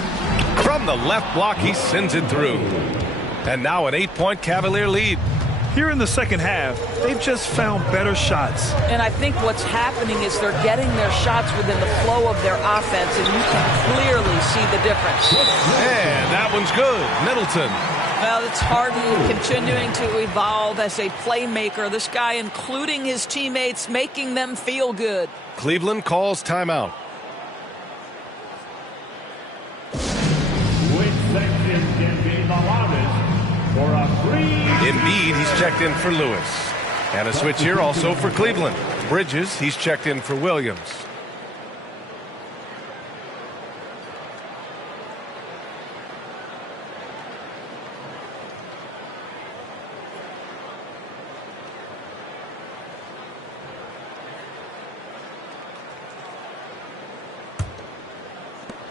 From the left block, he sends it through. And now an 8-point Cavalier lead. Here in the second half, they've just found better shots. And I think what's happening is they're getting their shots within the flow of their offense, and you can clearly see the difference. And that one's good. Middleton. Well, it's Harden continuing to evolve as a playmaker. This guy, including his teammates, making them feel good. Cleveland calls timeout. Which section can be the loudest for a free? Embiid, he's checked in for Lewis. And a switch here also for Cleveland. Bridges, he's checked in for Williams.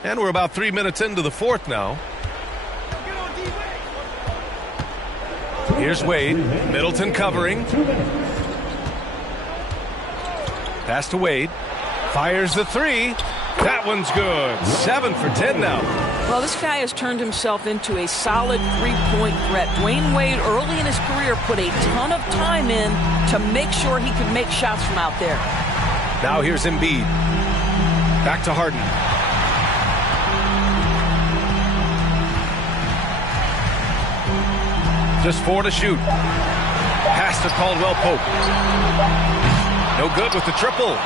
And we're about 3 minutes into the fourth now. Here's Wade. Middleton covering. Pass to Wade. Fires the three. That one's good. 7 for 10 now. Well, this guy has turned himself into a solid three-point threat. Dwayne Wade, early in his career, put a ton of time in to make sure he could make shots from out there. Now here's Embiid. Back to Harden. Just 4 to shoot. Pass to Caldwell Pope. No good with the triple.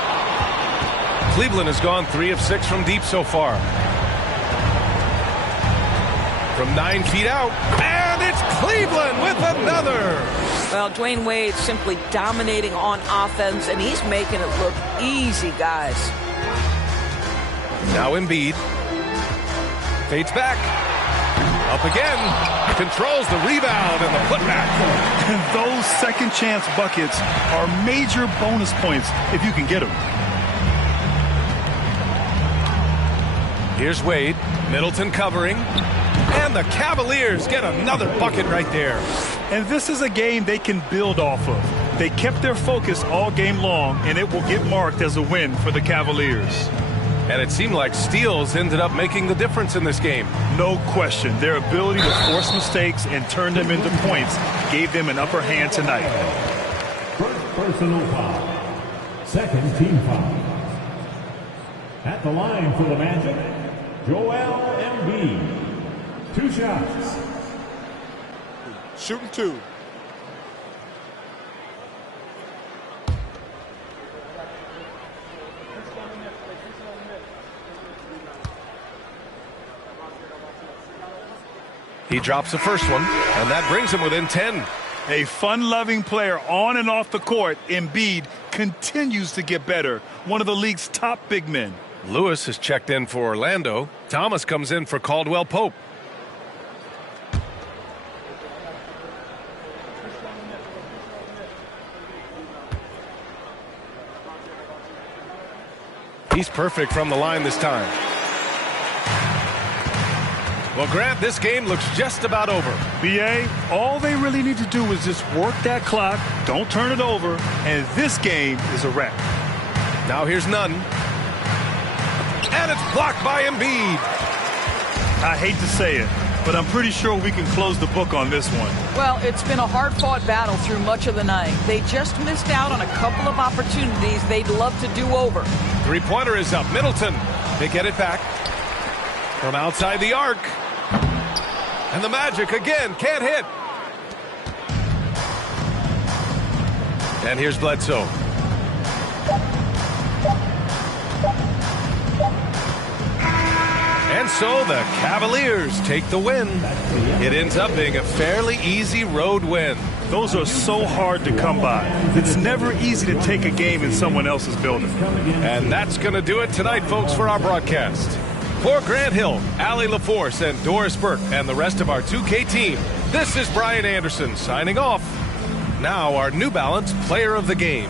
Cleveland has gone 3 of 6 from deep so far. From 9 feet out, and it's Cleveland with another. Well, Dwayne Wade simply dominating on offense, and he's making it look easy, guys. Now Embiid. Fades back. Up again. Controls the rebound and the putback. And those second chance buckets are major bonus points if you can get them. Here's Wade. Middleton covering. And the Cavaliers get another bucket right there. And this is a game they can build off of. They kept their focus all game long, and it will get marked as a win for the Cavaliers. And it seemed like steals ended up making the difference in this game. No question. Their ability to force mistakes and turn them into points gave them an upper hand tonight. First personal foul. Second team foul. At the line for the Magic, Joel Embiid. 2 shots. Shooting 2. He drops the first one, and that brings him within 10. A fun-loving player on and off the court, Embiid continues to get better. One of the league's top big men. Lewis has checked in for Orlando. Thomas comes in for Caldwell Pope. He's perfect from the line this time. Well, Grant, this game looks just about over. B.A., all they really need to do is just work that clock, don't turn it over, and this game is a wrap. Now here's Nunn. And it's blocked by Embiid. I hate to say it, but I'm pretty sure we can close the book on this one. Well, it's been a hard-fought battle through much of the night. They just missed out on a couple of opportunities they'd love to do over. Three-pointer is up. Middleton. They get it back from outside the arc. And the Magic again can't hit. And here's Bledsoe. And so the Cavaliers take the win. It ends up being a fairly easy road win. Those are so hard to come by. It's never easy to take a game in someone else's building. And that's going to do it tonight, folks, for our broadcast. For Grant Hill, Allie LaForce, and Doris Burke, and the rest of our 2K team, this is Brian Anderson signing off. Now our New Balance Player of the Game.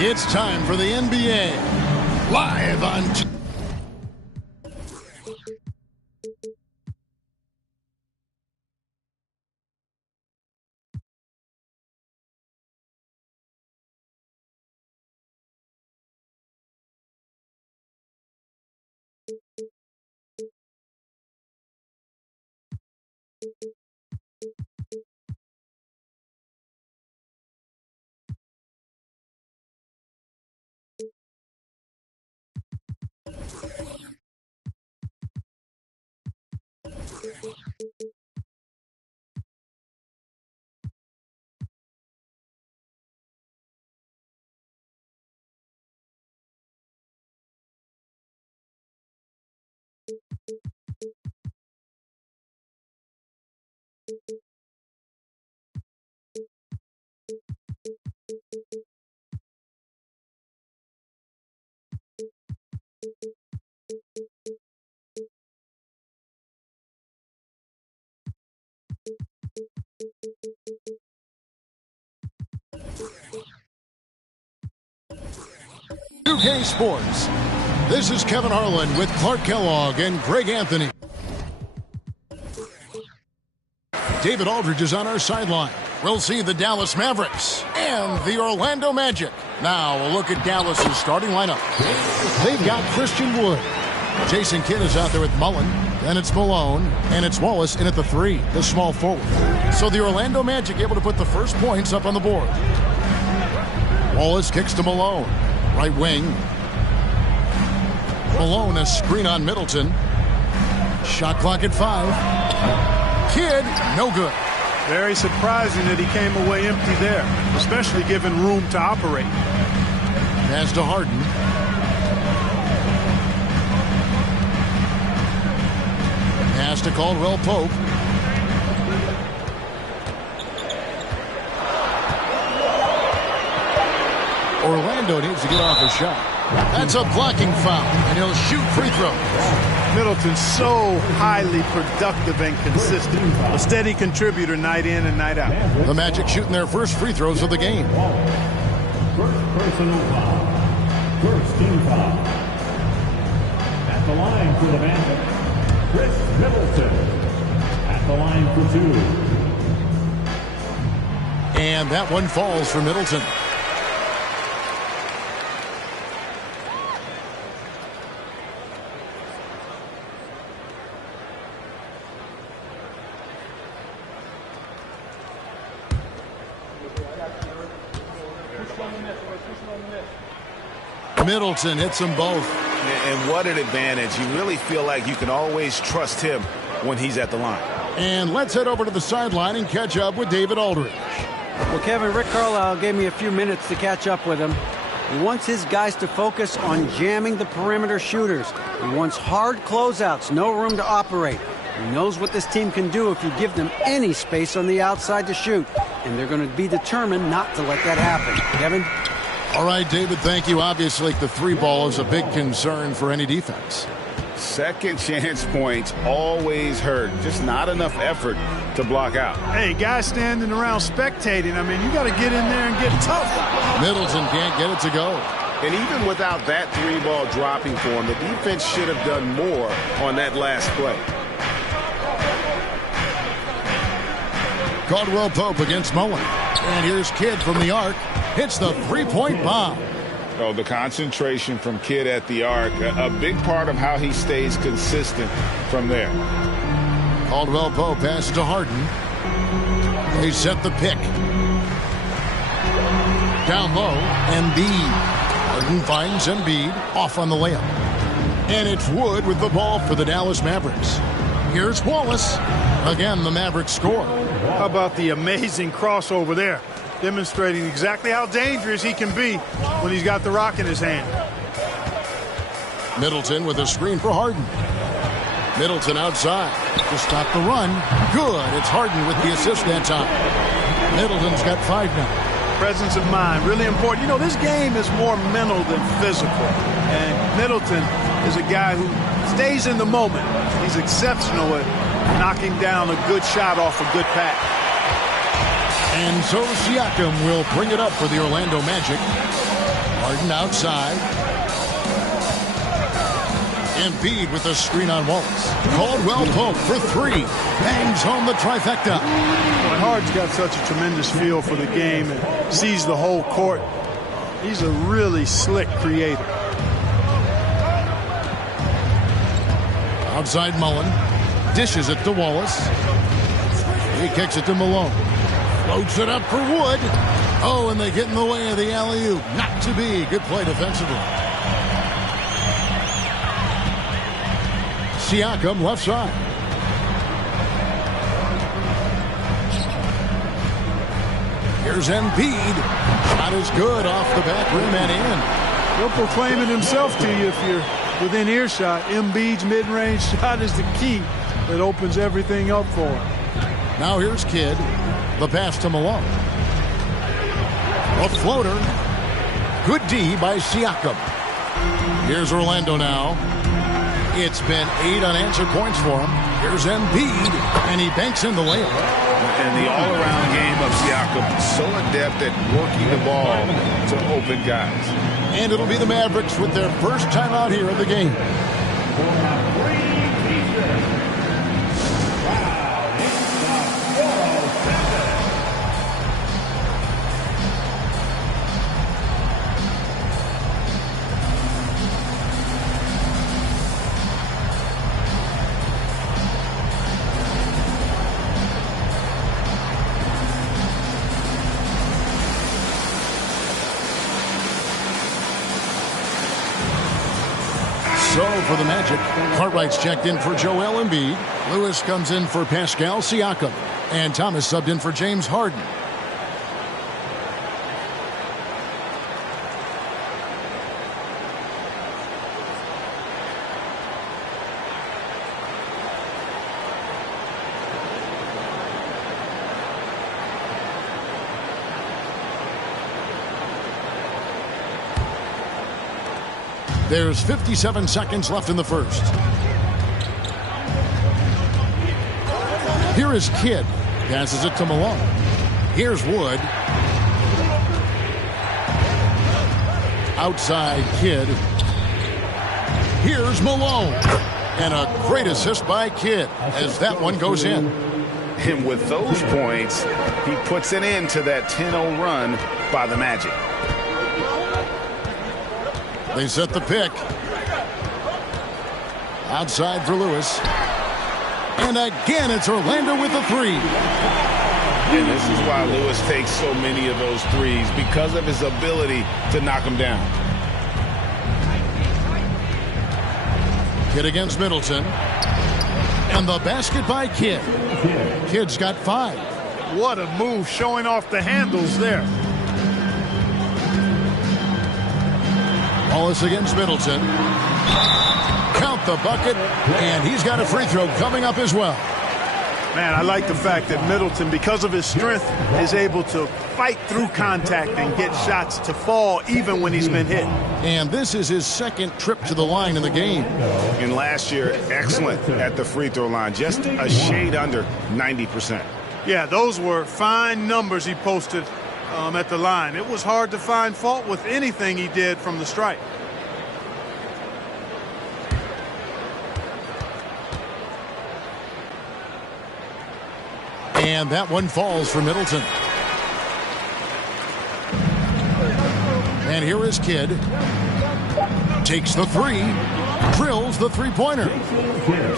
It's time for the NBA. Live on... UK Sports. This is Kevin Harlan with Clark Kellogg and Greg Anthony. David Aldridge is on our sideline. We'll see the Dallas Mavericks and the Orlando Magic. Now we'll look at Dallas's starting lineup. They've got Christian Wood. Jason Kidd is out there with Mullen. Then it's Malone, and it's Wallace in at the 3, the small forward. So the Orlando Magic able to put the first points up on the board. Wallace kicks to Malone. Right wing. Malone, a screen on Middleton. Shot clock at 5. Kidd, no good. Very surprising that he came away empty there, especially given room to operate. Pass to Harden. Pass to Caldwell Pope. Orlando needs to get off a shot. That's a blocking foul, and he'll shoot free throws. Middleton's so highly productive and consistent. A steady contributor night in and night out. The Magic shooting their first free throws of the game. First personal foul. First team foul. At the line for the Magic, Chris Middleton. At the line for 2. And that one falls for Middleton. Middleton hits them both. And what an advantage. You really feel like you can always trust him when he's at the line. And let's head over to the sideline and catch up with David Aldridge. Well, Kevin, Rick Carlisle gave me a few minutes to catch up with him. He wants his guys to focus on jamming the perimeter shooters. He wants hard closeouts, no room to operate. He knows what this team can do if you give them any space on the outside to shoot. And they're going to be determined not to let that happen. Kevin? All right, David, thank you. Obviously, the 3 ball is a big concern for any defense. Second chance points always hurt. Just not enough effort to block out. Hey, guys standing around spectating. I mean, you got to get in there and get tough. Middleton can't get it to go. And even without that 3 ball dropping for him, the defense should have done more on that last play. Caldwell Pope against Mullen. And here's Kidd from the arc. Hits the 3-point bomb. Oh, the concentration from Kidd at the arc, a big part of how he stays consistent from there. Caldwell Pope passes to Harden. They set the pick. Down low, Embiid. Harden finds Embiid off on the layup. And it's Wood with the ball for the Dallas Mavericks. Here's Wallace. Again, the Mavericks score. How about the amazing crossover there? Demonstrating exactly how dangerous he can be when he's got the rock in his hand. Middleton with a screen for Harden. Middleton outside to stop the run. Good. It's Harden with the assist that time. Middleton's got 5 now. presence of mind, really important. You know, this game is more mental than physical. And Middleton is a guy who stays in the moment. He's exceptional at knocking down a good shot off a good pass. And so Siakam will bring it up for the Orlando Magic. Harden outside. Embiid with the screen on Wallace. Caldwell Pope for three. Bangs home the trifecta. Boy, Harden's got such a tremendous feel for the game and sees the whole court. He's a really slick creator. Outside Mullen. Dishes it to Wallace. He kicks it to Malone. Floats it up for Wood. Oh, and they get in the way of the alley-oop. Not to be. Good play defensively. Siakam left side. Here's Embiid. Shot is good off the back rim and in. He'll proclaim it himself to you if you're within earshot. Embiid's mid-range shot is the key that opens everything up for him. Now here's Kidd. The pass to Malone. A floater. Good D by Siakam. Here's Orlando now. It's been 8 unanswered points for him. Here's Embiid, and he banks in the layup. And the all-around game of Siakam, so adept at working the ball to open guys. And it'll be the Mavericks with their first time out here in the game. So for the Magic, Cartwright's checked in for Joel Embiid. Lewis comes in for Pascal Siakam. And Thomas subbed in for James Harden. There's 57 seconds left in the first. Here is Kidd. Passes it to Malone. Here's Wood. Outside Kidd. Here's Malone. And a great assist by Kidd as that one goes in. And with those points, he puts an end to that 10-0 run by the Magic. They set the pick. Outside for Lewis. And again, it's Orlando with a three. And this is why Lewis takes so many of those threes, because of his ability to knock them down. Kidd against Middleton. And the basket by Kidd. Kidd's got 5. What a move, showing off the handles there. Wallace against Middleton. Count the bucket, and he's got a free throw coming up as well. Man, I like the fact that Middleton, because of his strength, is able to fight through contact and get shots to fall even when he's been hit. And this is his second trip to the line in the game. And last year, excellent at the free throw line, just a shade under 90%. Yeah, those were fine numbers he posted at the line. It was hard to find fault with anything he did from the stripe. And that one falls for Middleton. And here is Kidd. Takes the three. Drills the three-pointer.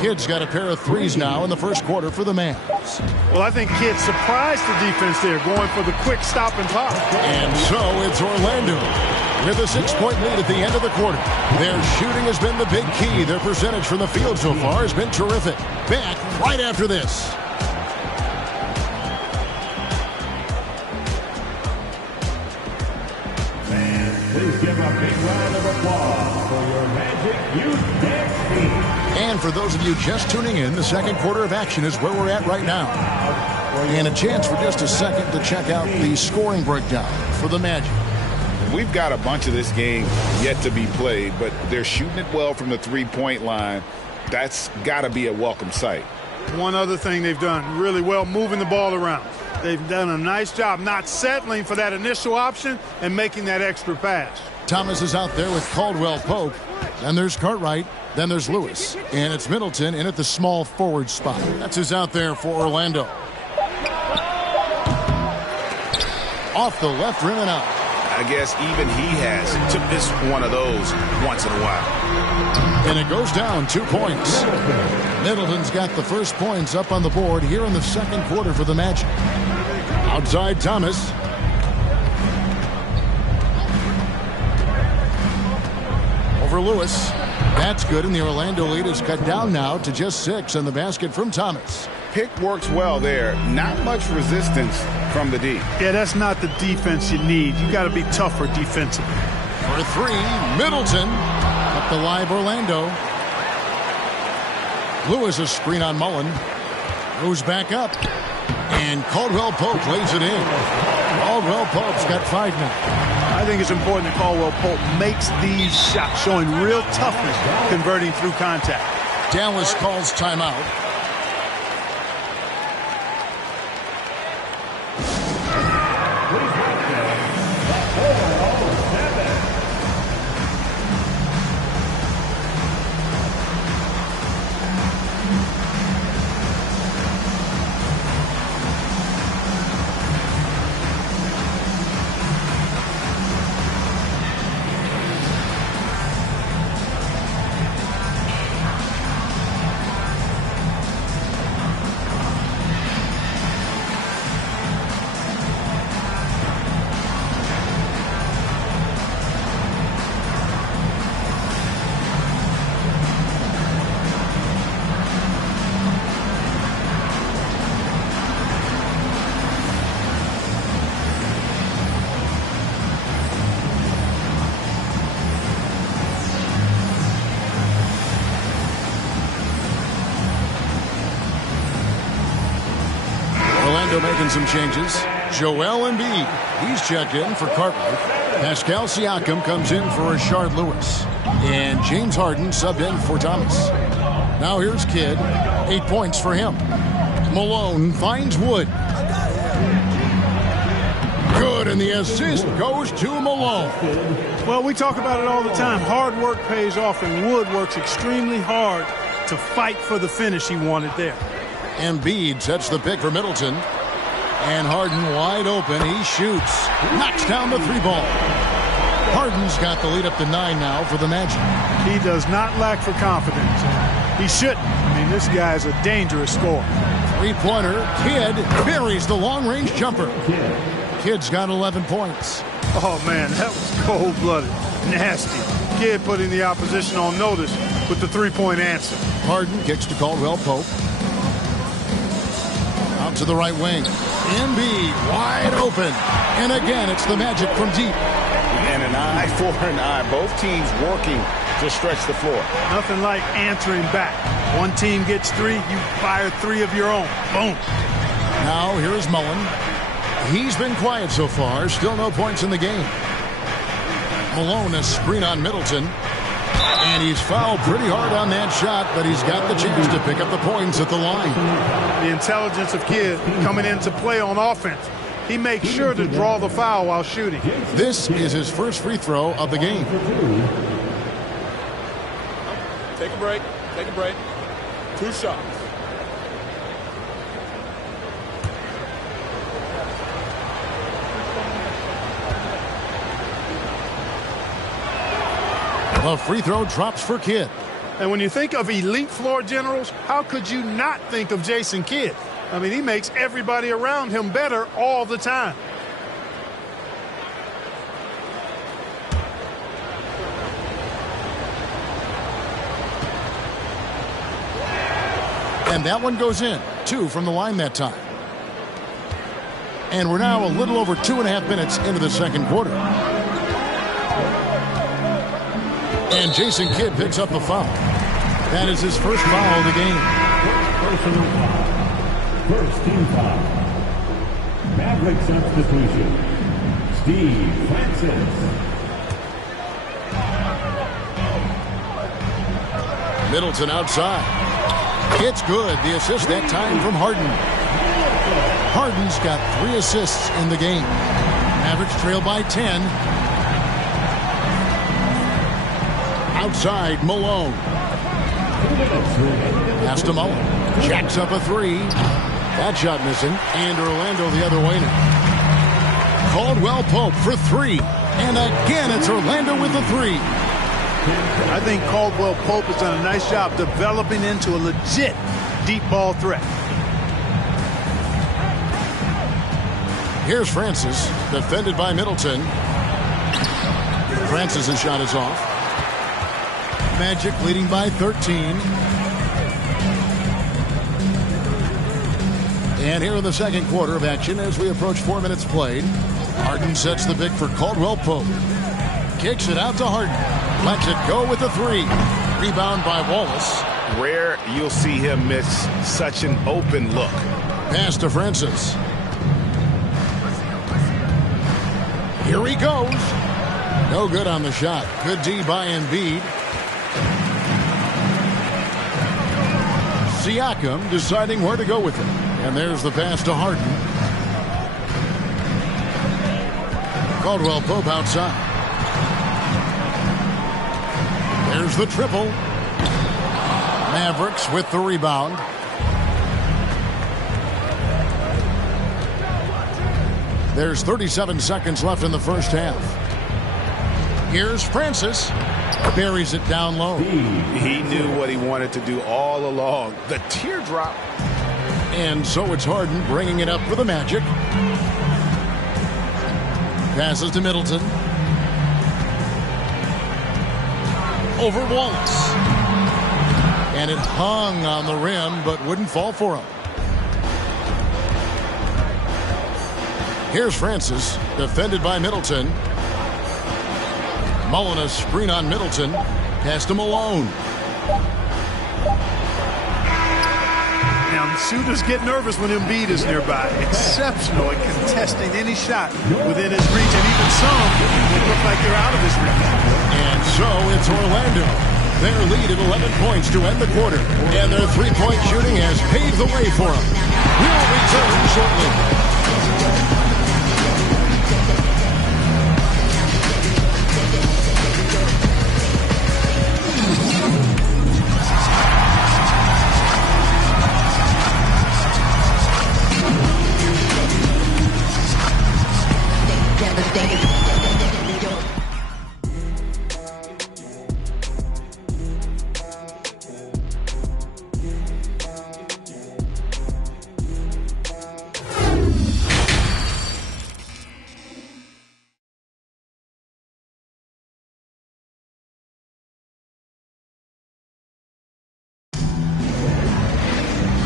Kidd's got a pair of threes now in the first quarter for the Mavs. Well, I think Kidd surprised the defense there, going for the quick stop and pop. And so it's Orlando with a 6-point lead at the end of the quarter. Their shooting has been the big key. Their percentage from the field so far has been terrific. Back right after this. Please give a big round of applause for your Magic Youth Dance team. And for those of you just tuning in, the second quarter of action is where we're at right now. And a chance for just a second to check out the scoring breakdown for the Magic. We've got a bunch of this game yet to be played, but they're shooting it well from the three-point line. That's got to be a welcome sight. One other thing they've done really well, moving the ball around. They've done a nice job not settling for that initial option and making that extra pass. Thomas is out there with Caldwell Pope. Then there's Cartwright. Then there's Lewis. And it's Middleton in at the small forward spot. That's who's out there for Orlando. Off the left rim and out. I guess even he has to miss one of those once in a while. And it goes down 2 points. Middleton's got the first points up on the board here in the second quarter for the Magic. Outside Thomas. Over Lewis. That's good, and the Orlando lead is cut down now to just 6 on the basket from Thomas. Pick works well there. Not much resistance from the D. Yeah, that's not the defense you need. You got to be tougher defensively. For 3, Middleton. Up the live Orlando. Lewis a screen on Mullen. Goes back up. And Caldwell Pope lays it in. Caldwell Pope's got 5 now. I think it's important that Caldwell Pope makes these shots, showing real toughness, converting through contact. Dallas calls timeout. Making some changes. Joel Embiid, he's checked in for Cartwright. Pascal Siakam comes in for Rashard Lewis. And James Harden subbed in for Thomas. Now here's Kidd. 8 points for him. Malone finds Wood. Good, and the assist goes to Malone. Well, we talk about it all the time. Hard work pays off, and Wood works extremely hard to fight for the finish he wanted there. Embiid sets the pick for Middleton. And Harden wide open. He shoots. Knocks down the 3-ball. Harden's got the lead up to 9 now for the Magic. He does not lack for confidence. He shouldn't. I mean, this guy is a dangerous scorer. 3-pointer. Kidd buries the long-range jumper. Kidd's got 11 points. Oh, man, that was cold-blooded. Nasty. Kidd putting the opposition on notice with the 3-point answer. Harden kicks to Caldwell Pope. Out to the right wing. Embiid wide open. And again, it's the Magic from deep. And an eye for an eye. Both teams working to stretch the floor. Nothing like answering back. One team gets 3, you fire 3 of your own. Boom. Now here's Mullen. He's been quiet so far. Still no points in the game. Malone a screen on Middleton. And he's fouled pretty hard on that shot, but he's got the chance to pick up the points at the line. The intelligence of Kidd coming into play on offense. He makes sure to draw the foul while shooting. This is his first free throw of the game. Take a break. Take a break. 2 shots. The free throw drops for Kidd. And when you think of elite floor generals, how could you not think of Jason Kidd? I mean, he makes everybody around him better all the time. And that one goes in. 2 from the line that time. And we're now a little over 2.5 minutes into the second quarter. And Jason Kidd picks up the foul. That is his first foul of the game. First team foul. Maverick substitution. Steve Francis. Middleton outside. It's good. The assist that time from Harden. Harden's got 3 assists in the game. Mavericks trail by 10. Outside, Malone. Pass to Mullen. Jacks up a 3. That shot missing. And Orlando the other way now. Caldwell Pope for 3. And again, it's Orlando with the 3. I think Caldwell Pope has done a nice job developing into a legit deep ball threat. Here's Francis, defended by Middleton. Francis' shot is off. Magic leading by 13. And here in the second quarter of action as we approach 4 minutes played. Harden sets the pick for Caldwell Pope. Kicks it out to Harden. Lets it go with the 3. Rebound by Wallace. Rare you'll see him miss such an open look. Pass to Francis. Here he goes. No good on the shot. Good D by Embiid. Siakam deciding where to go with it. And there's the pass to Harden. Caldwell Pope outside. There's the triple. Mavericks with the rebound. There's 37 seconds left in the first half. Here's Francis. Buries it down low. He knew what he wanted to do all along. The teardrop. And so it's Harden bringing it up for the Magic. Passes to Middleton. Over Wallace. And it hung on the rim, but wouldn't fall for him. Here's Francis, defended by Middleton. Mullen a screen on Middleton. Pass to Malone. Now, the shooters get nervous when Embiid is nearby. Exceptional at contesting any shot within his reach, and even some that look like they're out of his reach. And so it's Orlando. Their lead at 11 points to end the quarter. And their three-point shooting has paved the way for them. We'll return shortly.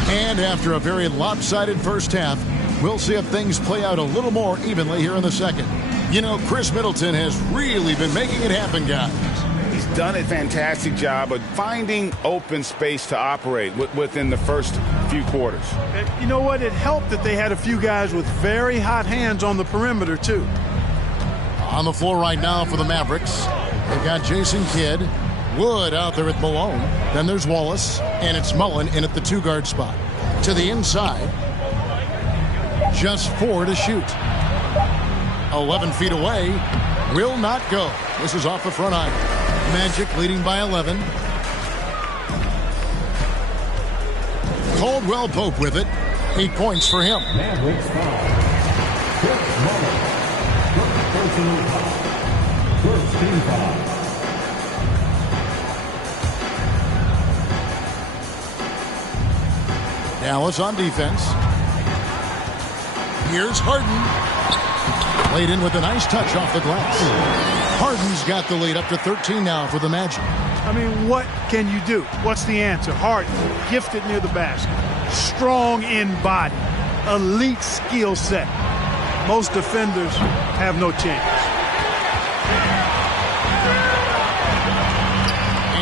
And after a very lopsided first half, we'll see if things play out a little more evenly here in the second. You know, Chris Middleton has really been making it happen, guys. He's done a fantastic job of finding open space to operate within the first few quarters. And you know what? It helped that they had a few guys with very hot hands on the perimeter, too. On the floor right now for the Mavericks, they've got Jason Kidd, Wood out there at Malone. Then there's Wallace, and it's Mullen in at the two-guard spot. To the inside. Just 4 to shoot. 11 feet away. Will not go. This is off the front iron. Magic leading by 11. Caldwell Pope with it. 8 points for him. Mavericks foul. Chris Mullen. First personal foul. First team foul. Dallas on defense. Here's Harden. Played in with a nice touch off the glass. Harden's got the lead up to 13 now for the Magic. I mean, what can you do? What's the answer? Harden, gifted near the basket. Strong in body. Elite skill set. Most defenders have no chance.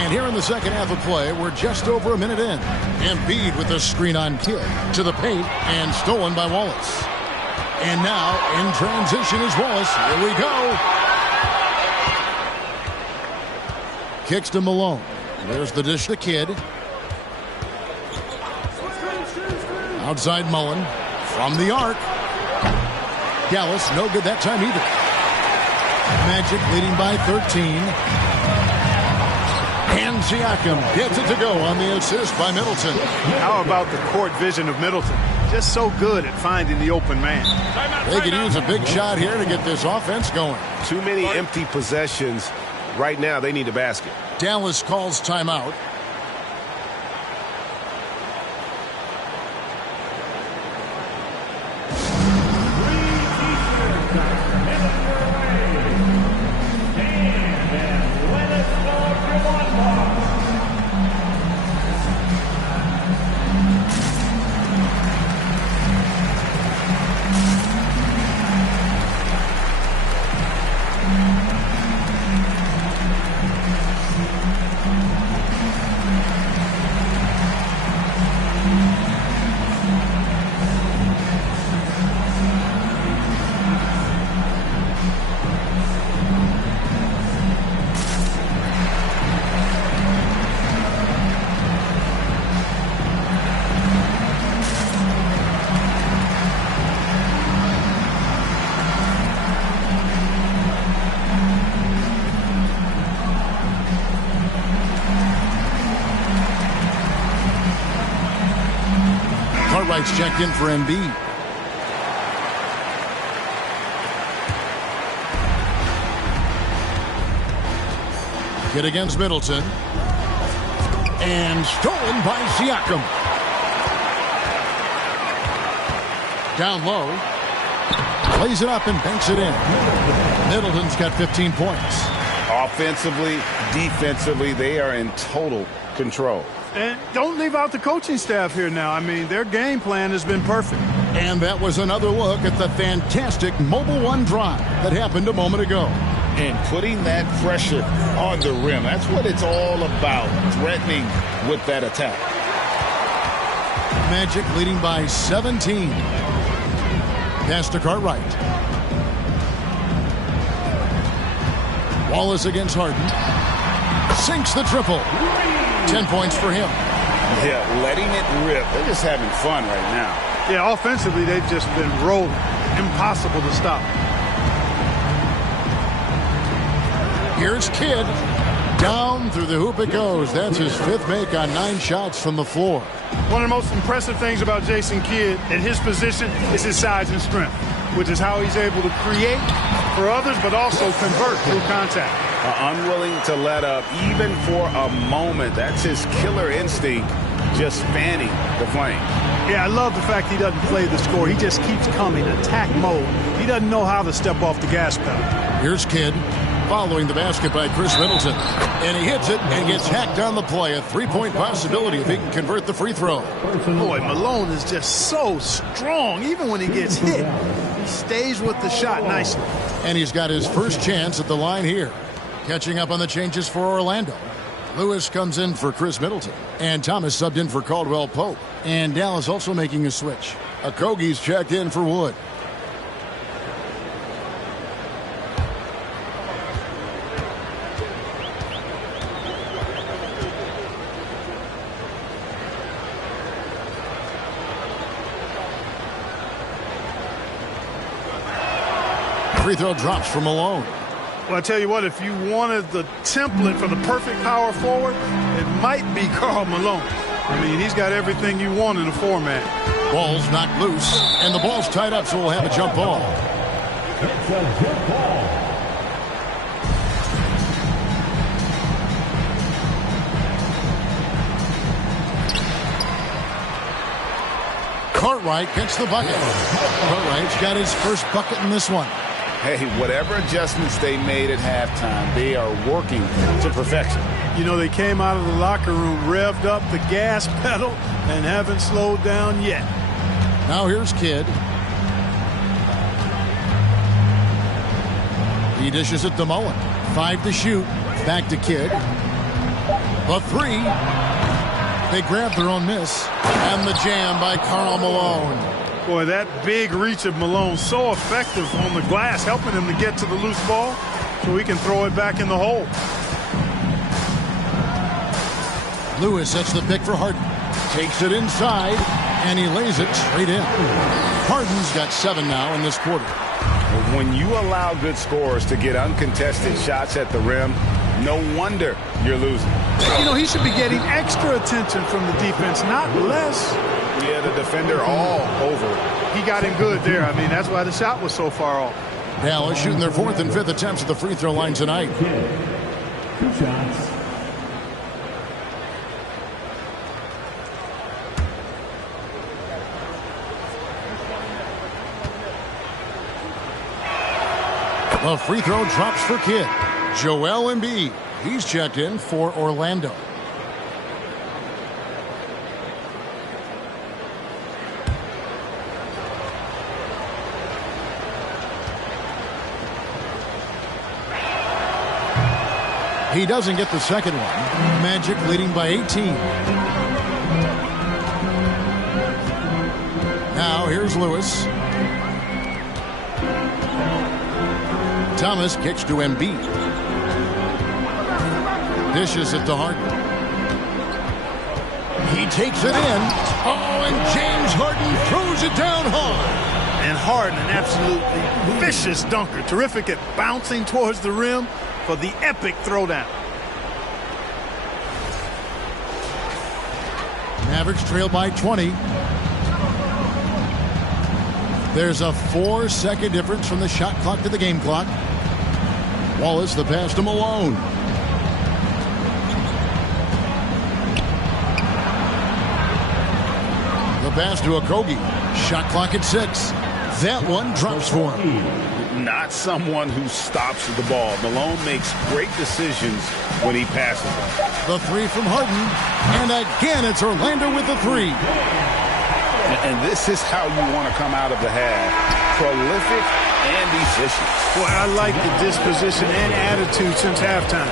And here in the second half of play, we're just over a minute in. Embiid with a screen on Kidd to the paint and stolen by Wallace. And now in transition is Wallace. Here we go. Kicks to Malone. There's the dish to Kidd. Outside Mullen. From the arc. Dallas, no good that time either. Magic leading by 13. And Siakam gets it to go on the assist by Middleton. How about the court vision of Middleton? Just so good at finding the open man. They could use a big shot here to get this offense going. Too many empty possessions. Right now, they need a basket. Dallas calls timeout. Cartwright's checked in for Embiid. Get against Middleton. And stolen by Siakam. Down low. Plays it up and banks it in. Middleton's got 15 points. Offensively, defensively, they are in total control. And don't leave out the coaching staff here now. I mean, their game plan has been perfect. And that was another look at the fantastic Mobile One drive that happened a moment ago. And putting that pressure on the rim. That's what it's all about, threatening with that attack. Magic leading by 17. Pass to Cartwright. Wallace against Harden. Sinks the triple. 10 points for him. Yeah, letting it rip. They're just having fun right now. Yeah, offensively, they've just been rolling. Impossible to stop. Here's Kidd. Down through the hoop it goes. That's his 5th make on 9 shots from the floor. One of the most impressive things about Jason Kidd in his position is his size and strength, which is how he's able to create for others, but also convert through contact. Unwilling to let up even for a moment. That's his killer instinct, just fanning the flame. Yeah, I love the fact he doesn't play the score. He just keeps coming, attack mode. He doesn't know how to step off the gas pedal. Here's Kidd following the basket by Chris Middleton. And he hits it and gets hacked on the play. A 3-point possibility if he can convert the free throw. Boy, Malone is just so strong. Even when he gets hit, he stays with the shot nicely. And he's got his first chance at the line here. Catching up on the changes for Orlando. Lewis comes in for Chris Middleton. And Thomas subbed in for Caldwell Pope. And Dallas also making a switch. Okogie's checked in for Wood. Free throw drops for Malone. Well, I tell you what, if you wanted the template for the perfect power forward, it might be Karl Malone. I mean, he's got everything you want in a format. Ball's knocked loose, and the ball's tied up, so we'll have a jump ball. It's a jump ball. Cartwright gets the bucket. Cartwright's got his first bucket in this one. Hey, whatever adjustments they made at halftime, they are working to perfection. You know, they came out of the locker room, revved up the gas pedal, and haven't slowed down yet. Now here's Kidd. He dishes it to Mullen. 5 to shoot. Back to Kidd. The 3. They grab their own miss. And the jam by Karl Malone. Boy, that big reach of Malone, so effective on the glass, helping him to get to the loose ball so he can throw it back in the hole. Lewis sets the pick for Harden. Takes it inside, and he lays it straight in. Harden's got 7 now in this quarter. When you allow good scorers to get uncontested shots at the rim, no wonder you're losing. You know, he should be getting extra attention from the defense, not less. He had a defender all over it. He got him good there. I mean, that's why the shot was so far off. Dallas shooting their 4th and 5th attempts at the free throw line tonight. 2 shots. The free throw drops for Kidd. Joel Embiid. He's checked in for Orlando. He doesn't get the second one. Magic leading by 18. Now here's Lewis. Thomas kicks to Embiid. Dishes it to Harden. He takes it in. Oh, and James Harden throws it down hard. And Harden, an absolutely vicious dunker. Terrific at bouncing towards the rim for the epic throwdown. Mavericks trail by 20. There's a 4-second difference from the shot clock to the game clock. Wallace, the pass to Malone. The pass to Okogie. Shot clock at 6. That one drops for him. Not someone who stops the ball. Malone makes great decisions when he passes it. The 3 from Harden. And again, it's Orlando with the 3. And this is how you want to come out of the half. Prolific and efficient. Boy, I like the disposition and attitude since halftime.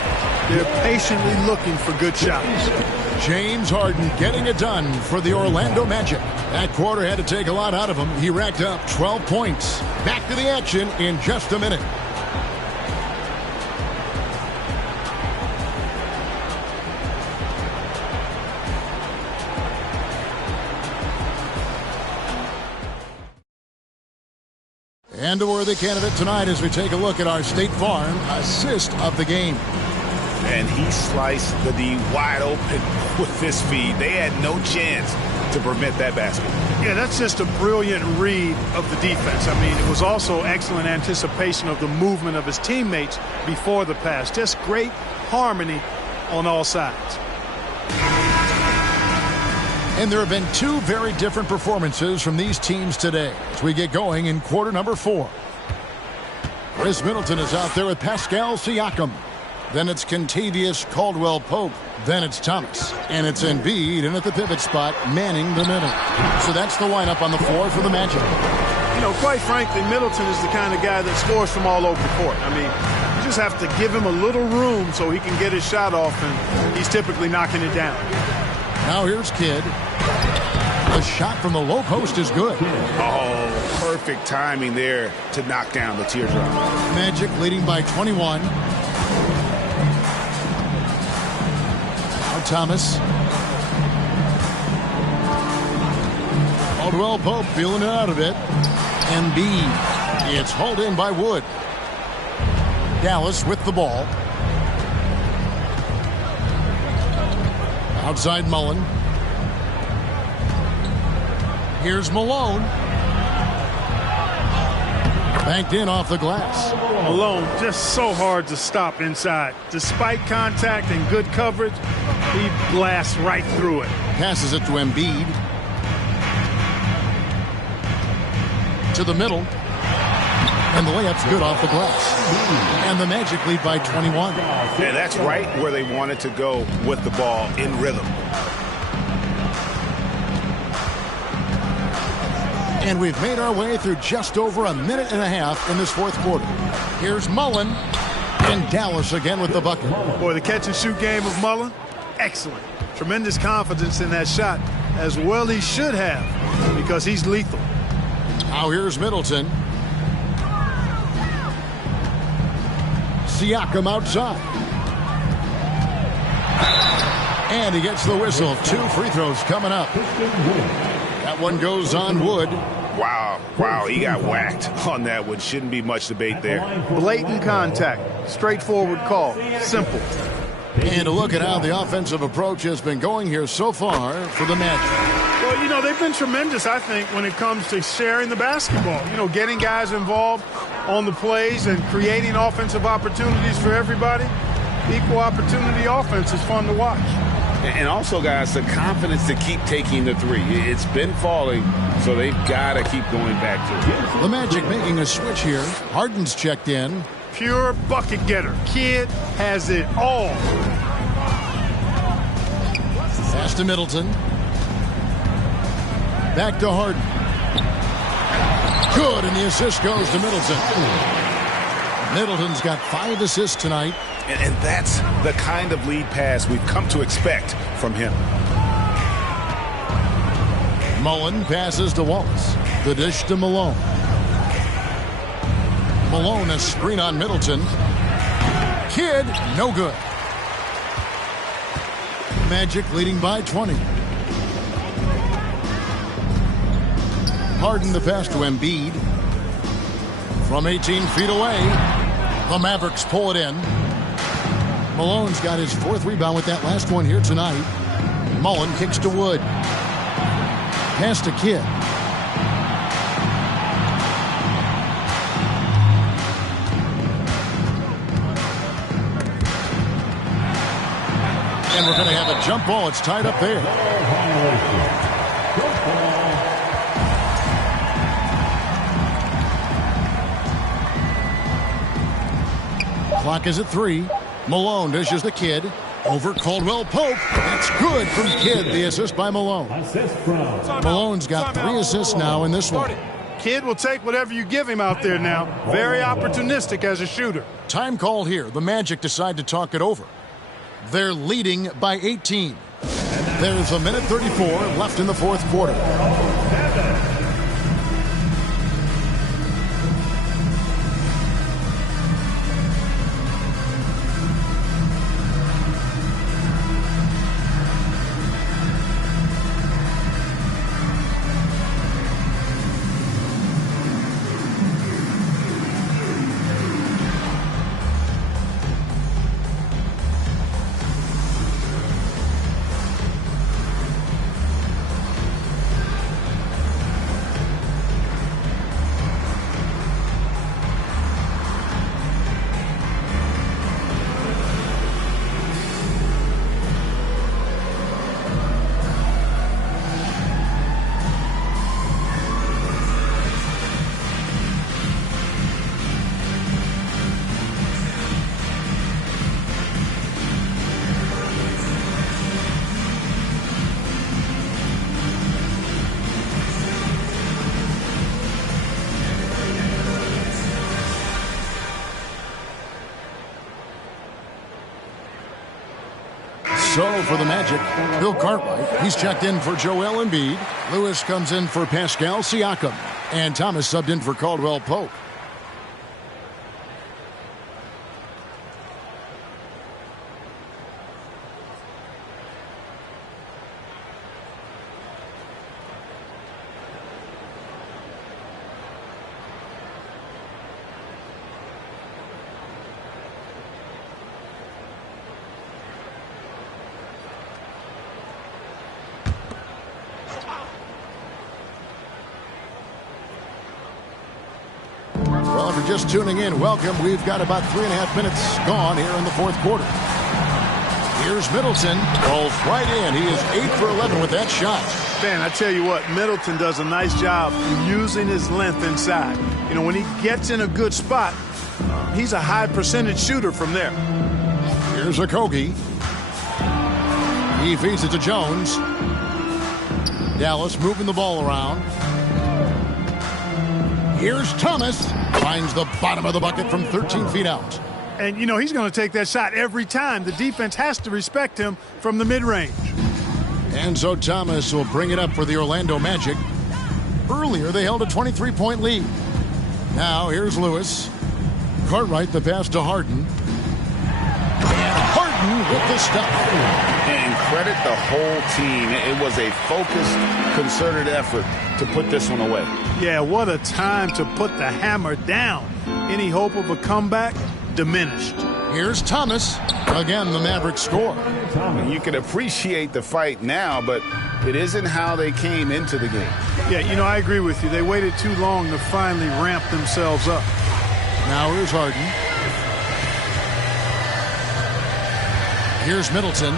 They're patiently looking for good shots. James Harden getting it done for the Orlando Magic. That quarter had to take a lot out of him. He racked up 12 points. Back to the action in just a minute. And a worthy candidate tonight as we take a look at our State Farm assist of the game. And he sliced the D wide open with this feed. They had no chance to prevent that basket. Yeah, that's just a brilliant read of the defense. I mean, it was also excellent anticipation of the movement of his teammates before the pass. Just great harmony on all sides. And there have been 2 very different performances from these teams today as we get going in quarter number 4. Chris Middleton is out there with Pascal Siakam. Then it's Kentavious Caldwell-Pope. Then it's Thomas. And it's Embiid in at the pivot spot, manning the middle. So that's the lineup on the floor for the Magic. You know, quite frankly, Middleton is the kind of guy that scores from all over the court. I mean, you just have to give him a little room so he can get his shot off, and he's typically knocking it down. Now here's Kidd. The shot from the low post is good. Oh, perfect timing there to knock down the teardrop. Magic leading by 21. Now Thomas. Caldwell-Pope feeling it out of it. Embiid. It's hauled in by Wood. Dallas with the ball. Outside Mullen. Here's Malone. Banked in off the glass. Malone just so hard to stop inside. Despite contact and good coverage, he blasts right through it. Passes it to Embiid. To the middle. And the layup's good off the glass. And the Magic lead by 21. And that's right where they wanted to go with the ball, in rhythm. And we've made our way through just over a minute and a half in this 4th quarter. Here's Mullen. And Dallas again with the bucket. Boy, the catch-and-shoot game of Mullen, excellent. Tremendous confidence in that shot, as well he should have, because he's lethal. Now here's Middleton. Siakam outside. And he gets the whistle. 2 free throws coming up. That one goes on Wood. Wow, he got whacked on that one. Shouldn't be much debate there. Blatant contact. Straightforward call. Simple. And a look at how the offensive approach has been going here so far for the Magic. Well, you know, they've been tremendous, I think, when it comes to sharing the basketball. You know, getting guys involved on the plays and creating offensive opportunities for everybody. Equal opportunity offense is fun to watch. And also, guys, the confidence to keep taking the three. It's been falling, so they've got to keep going back to it. The Magic making a switch here. Harden's checked in. Pure bucket getter. Kid has it all. Pass to Middleton. Back to Harden. Good, and the assist goes to Middleton. Middleton's got 5 assists tonight. And that's the kind of lead pass we've come to expect from him. Mullen passes to Wallace. The dish to Malone. Malone, a screen on Middleton. Kidd, no good. Magic leading by 20. Harden the pass to Embiid. From 18 feet away, the Mavericks pull it in. Malone's got his 4th rebound with that last one here tonight. Mullen kicks to Wood. Pass to Kidd. And we're going to have a jump ball. It's tied up there. Clock is at 3. Malone dishes the Kidd. Over Caldwell Pope. That's good from Kidd. The assist by Malone. Malone's got 3 assists now in this one. Kidd will take whatever you give him out there now. Very opportunistic as a shooter. Time called here. The Magic decide to talk it over. They're leading by 18. There's 1:34 left in the 4th quarter. So for the Magic, Bill Cartwright, he's checked in for Joel Embiid. Lewis comes in for Pascal Siakam. And Thomas subbed in for Caldwell Pope. Well, if you're just tuning in, welcome. We've got about 3.5 minutes gone here in the 4th quarter. Here's Middleton. Rolls right in. He is 8 for 11 with that shot. Man, I tell you what, Middleton does a nice job using his length inside. You know, when he gets in a good spot, he's a high percentage shooter from there. Here's Okogie. He feeds it to Jones. Dallas moving the ball around. Here's Thomas. Finds the bottom of the bucket from 13 feet out. And, you know, he's going to take that shot every time. The defense has to respect him from the mid-range. And so Thomas will bring it up for the Orlando Magic. Earlier, they held a 23-point lead. Now, here's Lewis. Cartwright, the pass to Harden. And Harden with the stop. And credit the whole team. It was a focused, concerted effort to put this one away. Yeah, what a time to put the hammer down. Any hope of a comeback diminished. Here's Thomas. Again, the Mavericks score. You can appreciate the fight now, but it isn't how they came into the game. Yeah, you know, I agree with you. They waited too long to finally ramp themselves up. Now here's Harden. Here's Middleton.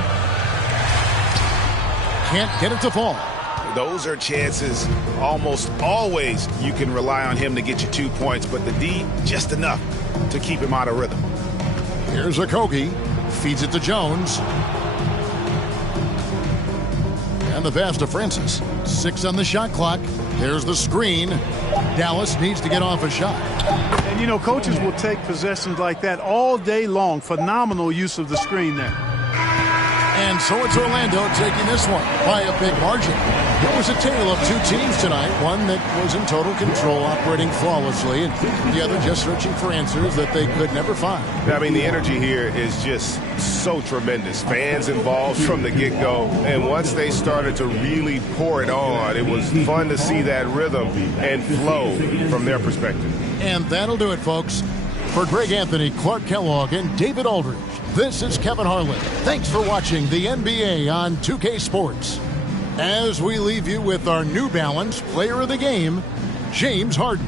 Can't get it to fall. Those are chances almost always you can rely on him to get you 2 points, but the D, just enough to keep him out of rhythm. Here's Okogie. Feeds it to Jones. And the pass to Francis. 6 on the shot clock. There's the screen. Dallas needs to get off a shot. And, you know, coaches will take possessions like that all day long. Phenomenal use of the screen there. And so it's Orlando taking this one by a big margin. It was a tale of two teams tonight. One that was in total control, operating flawlessly, and the other just searching for answers that they could never find. I mean, the energy here is just so tremendous. Fans involved from the get-go. And once they started to really pour it on, it was fun to see that rhythm and flow from their perspective. And that'll do it, folks. For Greg Anthony, Clark Kellogg, and David Aldridge, this is Kevin Harlan. Thanks for watching the NBA on 2K Sports. As we leave you with our New Balance Player of the Game, James Harden.